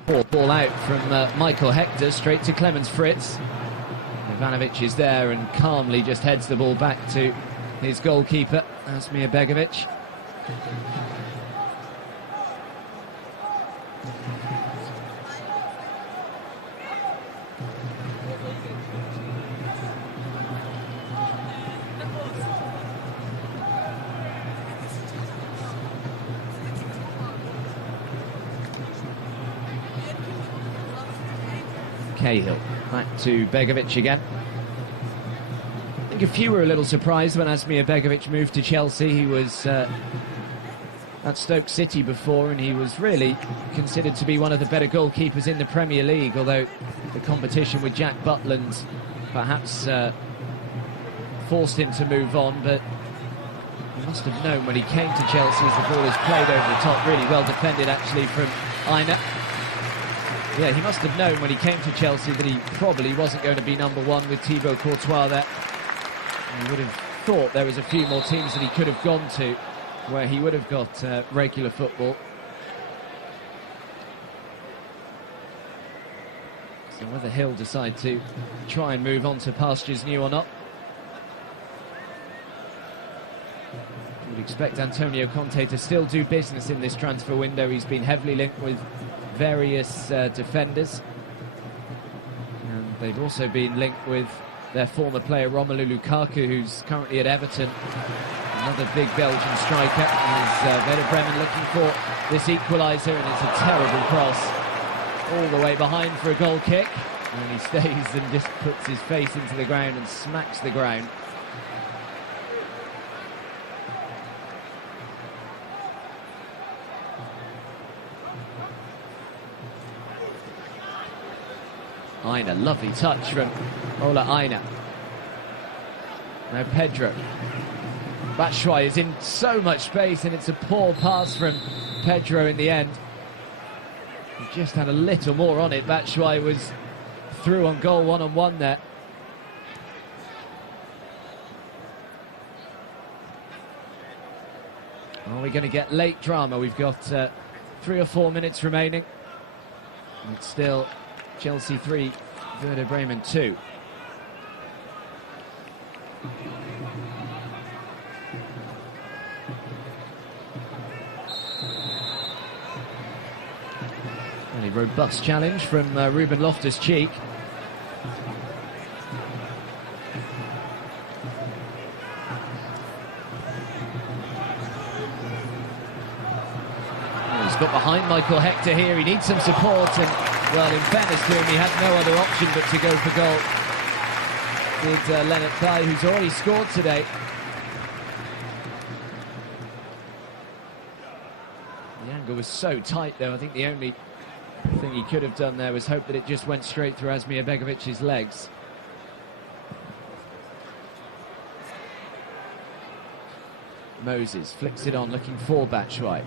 Poor ball out from Michael Hector, straight to Clemens Fritz. Ivanovic is there and calmly just heads the ball back to his goalkeeper, Asmir Begovic. Cahill back to Begovic again. I think a few were a little surprised when Asmir Begovic moved to Chelsea. He was at Stoke City before, and he was really considered to be one of the better goalkeepers in the Premier League, although the competition with Jack Butland perhaps forced him to move on. But he must have known when he came to Chelsea, as the ball is played over the top, really well defended actually from Aina. Yeah, he must have known when he came to Chelsea that he probably wasn't going to be number 1 with Thibaut Courtois there. He would have thought there was a few more teams that he could have gone to where he would have got regular football. So whether he'll decide to try and move on to pastures new or not. Would expect Antonio Conte to still do business in this transfer window. He's been heavily linked with various defenders, and they've also been linked with their former player Romelu Lukaku, who's currently at Everton, another big Belgian striker. Is Werder Bremen looking for this equaliser, and it's a terrible cross all the way behind for a goal kick, and he stays and just puts his face into the ground and smacks the ground. Aina, lovely touch from Ola Aina. Now Pedro. Batshuayi is in so much space, and it's a poor pass from Pedro in the end. He just had a little more on it. Batshuayi was through on goal one-on-one there. Are we going to get late drama? We've got 3 or 4 minutes remaining. And it's still Chelsea 3, Werder Bremen 2. Really robust challenge from Ruben Loftus-Cheek. He's got behind Michael Hector here. He needs some support, and well, in fairness to him, he had no other option but to go for goal. Did Leonard Kai, who's already scored today. The angle was so tight, though. I think the only thing he could have done there was hope that it just went straight through Asmir Begovic's legs. Moses flicks it on, looking for Batshuayi.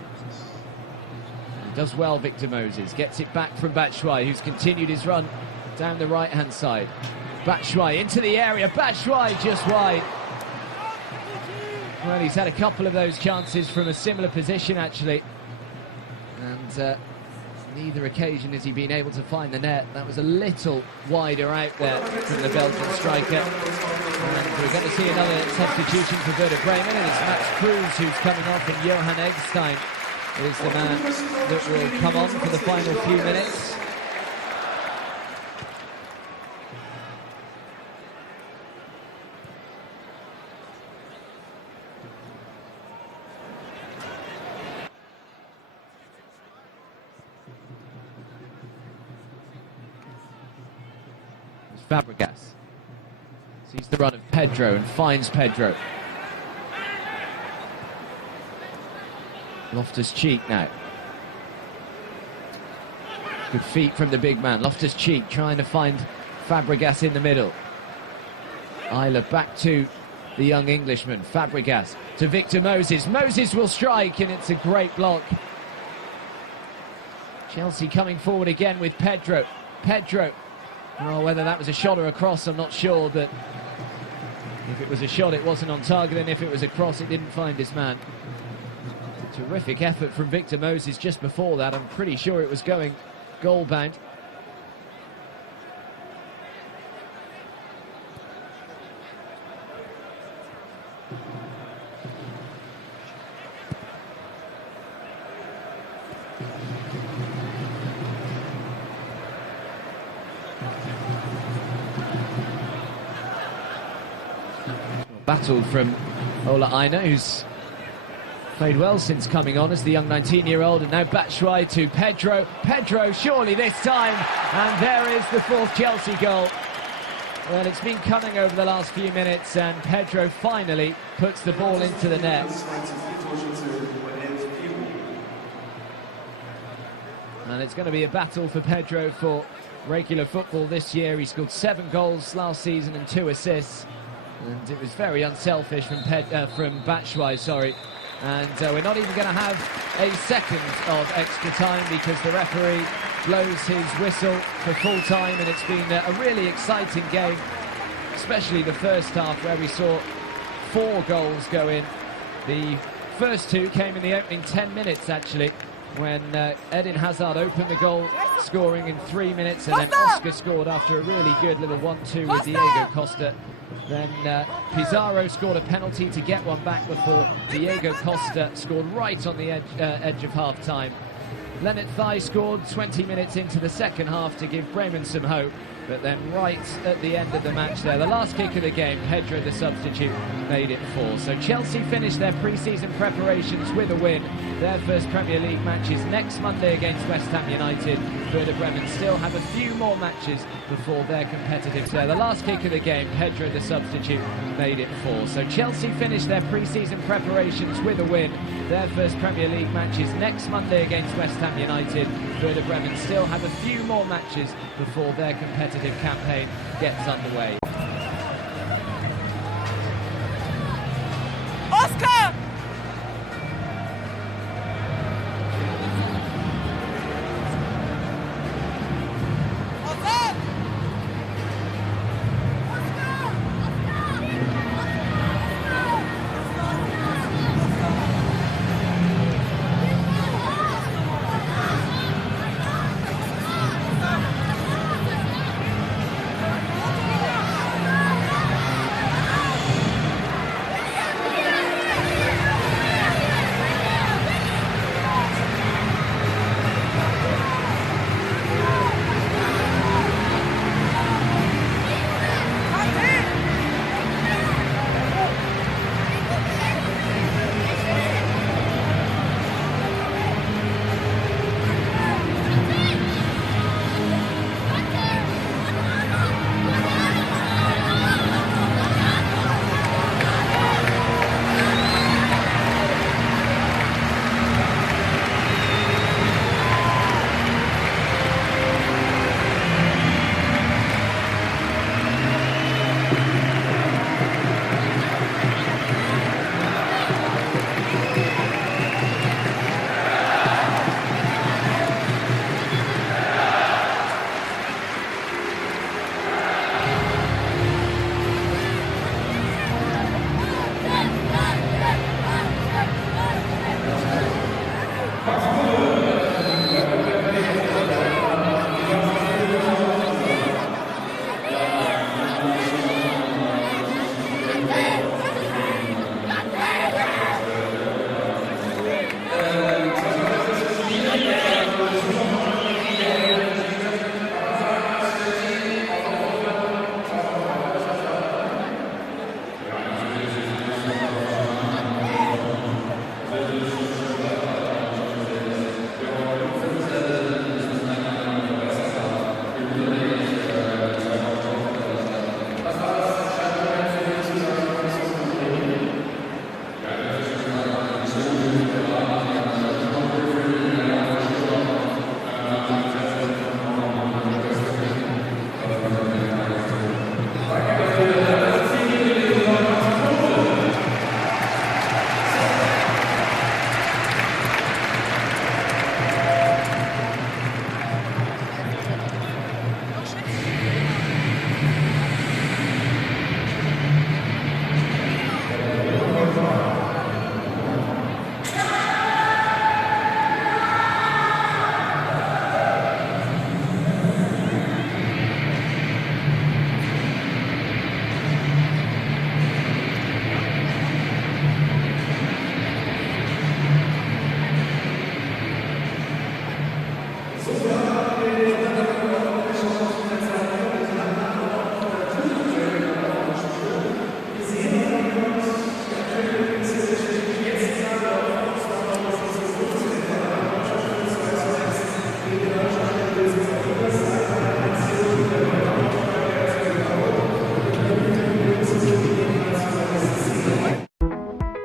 Does well, Victor Moses. Gets it back from Batshuayi, who's continued his run down the right-hand side. Batshuayi into the area. Batshuayi just wide. Well, he's had a couple of those chances from a similar position, actually. And Neither occasion has he been able to find the net. That was a little wider out there from the Belgian striker. And we're going to see another substitution for Werder Bremen, and it's Max Kruse who's coming off, and Johan Eggstein is the man that will come on for the final few minutes. Fabregas sees the run of Pedro and finds Pedro. Loftus-Cheek now. Good feet from the big man. Loftus-Cheek trying to find Fabregas in the middle. Isla back to the young Englishman. Fabregas to Victor Moses. Moses will strike, and it's a great block. Chelsea coming forward again with Pedro. Pedro. Well, whether that was a shot or a cross, I'm not sure, but if it was a shot, it wasn't on target, and if it was a cross, it didn't find his man. Terrific effort from Victor Moses just before that. I'm pretty sure it was going goal-bound. Battle from Ola Aina, who's played well since coming on as the young 19-year-old, and now Batshuayi to Pedro. Pedro, surely this time, and there is the fourth Chelsea goal. Well, it's been coming over the last few minutes, and Pedro finally puts the ball into the net. And it's going to be a battle for Pedro for regular football this year. He scored 7 goals last season and 2 assists. And it was very unselfish from Batshuayi, sorry. And we're not even going to have a second of extra time because the referee blows his whistle for full time, and it's been a really exciting game, especially the first half where we saw 4 goals go in. The first 2 came in the opening 10 minutes, actually, when Eden Hazard opened the goal, scoring in 3 minutes, and then Oscar scored after a really good little 1-2 with Diego Costa. Then Pizarro scored a penalty to get one back before Diego Costa scored right on the edge of half-time. Lennart Thai scored 20 minutes into the second half to give Bremen some hope, but then right at the end of the match there, the last kick of the game, Pedro, the substitute, made it 4. So Chelsea finished their pre-season preparations with a win. Their first Premier League match is next Monday against West Ham United. Werder Bremen still have a few more matches before they're competitive there. The last kick of the game, Pedro, the substitute, made it 4. So Chelsea finished their pre-season preparations with a win. Their first Premier League match is next Monday against West Ham United. Werder Bremen still have a few more matches before their competitive campaign gets underway. Oscar!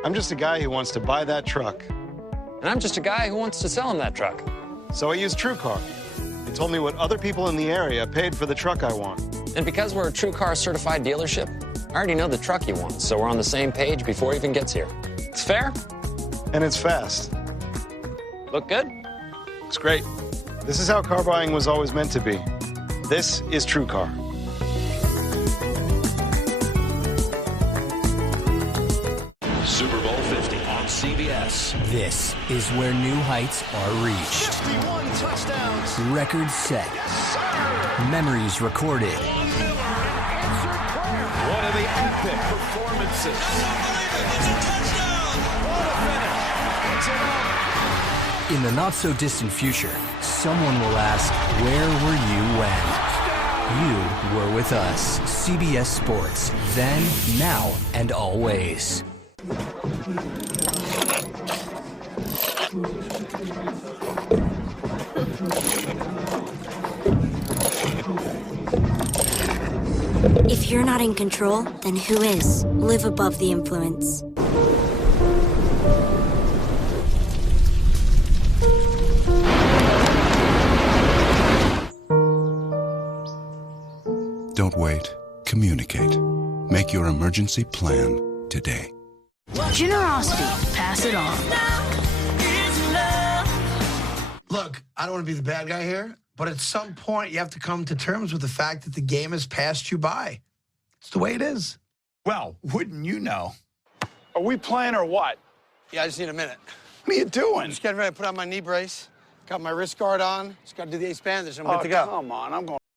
I'm just a guy who wants to buy that truck. And I'm just a guy who wants to sell him that truck. So I used TrueCar. It told me what other people in the area paid for the truck I want. And because we're a TrueCar certified dealership, I already know the truck you want, so we're on the same page before it even gets here. It's fair. And it's fast. Look good? It's great. This is how car buying was always meant to be. This is TrueCar. Super Bowl 50 on CBS. This is where new heights are reached. 51 touchdowns. Records set. Yes, memories recorded. One of the epic performances. It's a touchdown. What a finish. It's enough. In the not-so-distant future, someone will ask, where were you when? You were with us. CBS Sports. Then, now, and always. If you're not in control, then who is? Live above the influence. Don't wait. Communicate. Make your emergency plan today. Generosity. Pass it on. Look, I don't want to be the bad guy here, but at some point you have to come to terms with the fact that the game has passed you by. It's the way it is. Well, wouldn't you know? Are we playing or what? Yeah, I just need a minute. What are you doing? Just getting ready to put on my knee brace. Got my wrist guard on. Just got to do the ace bandage. I'm good to go. Come on, I'm going.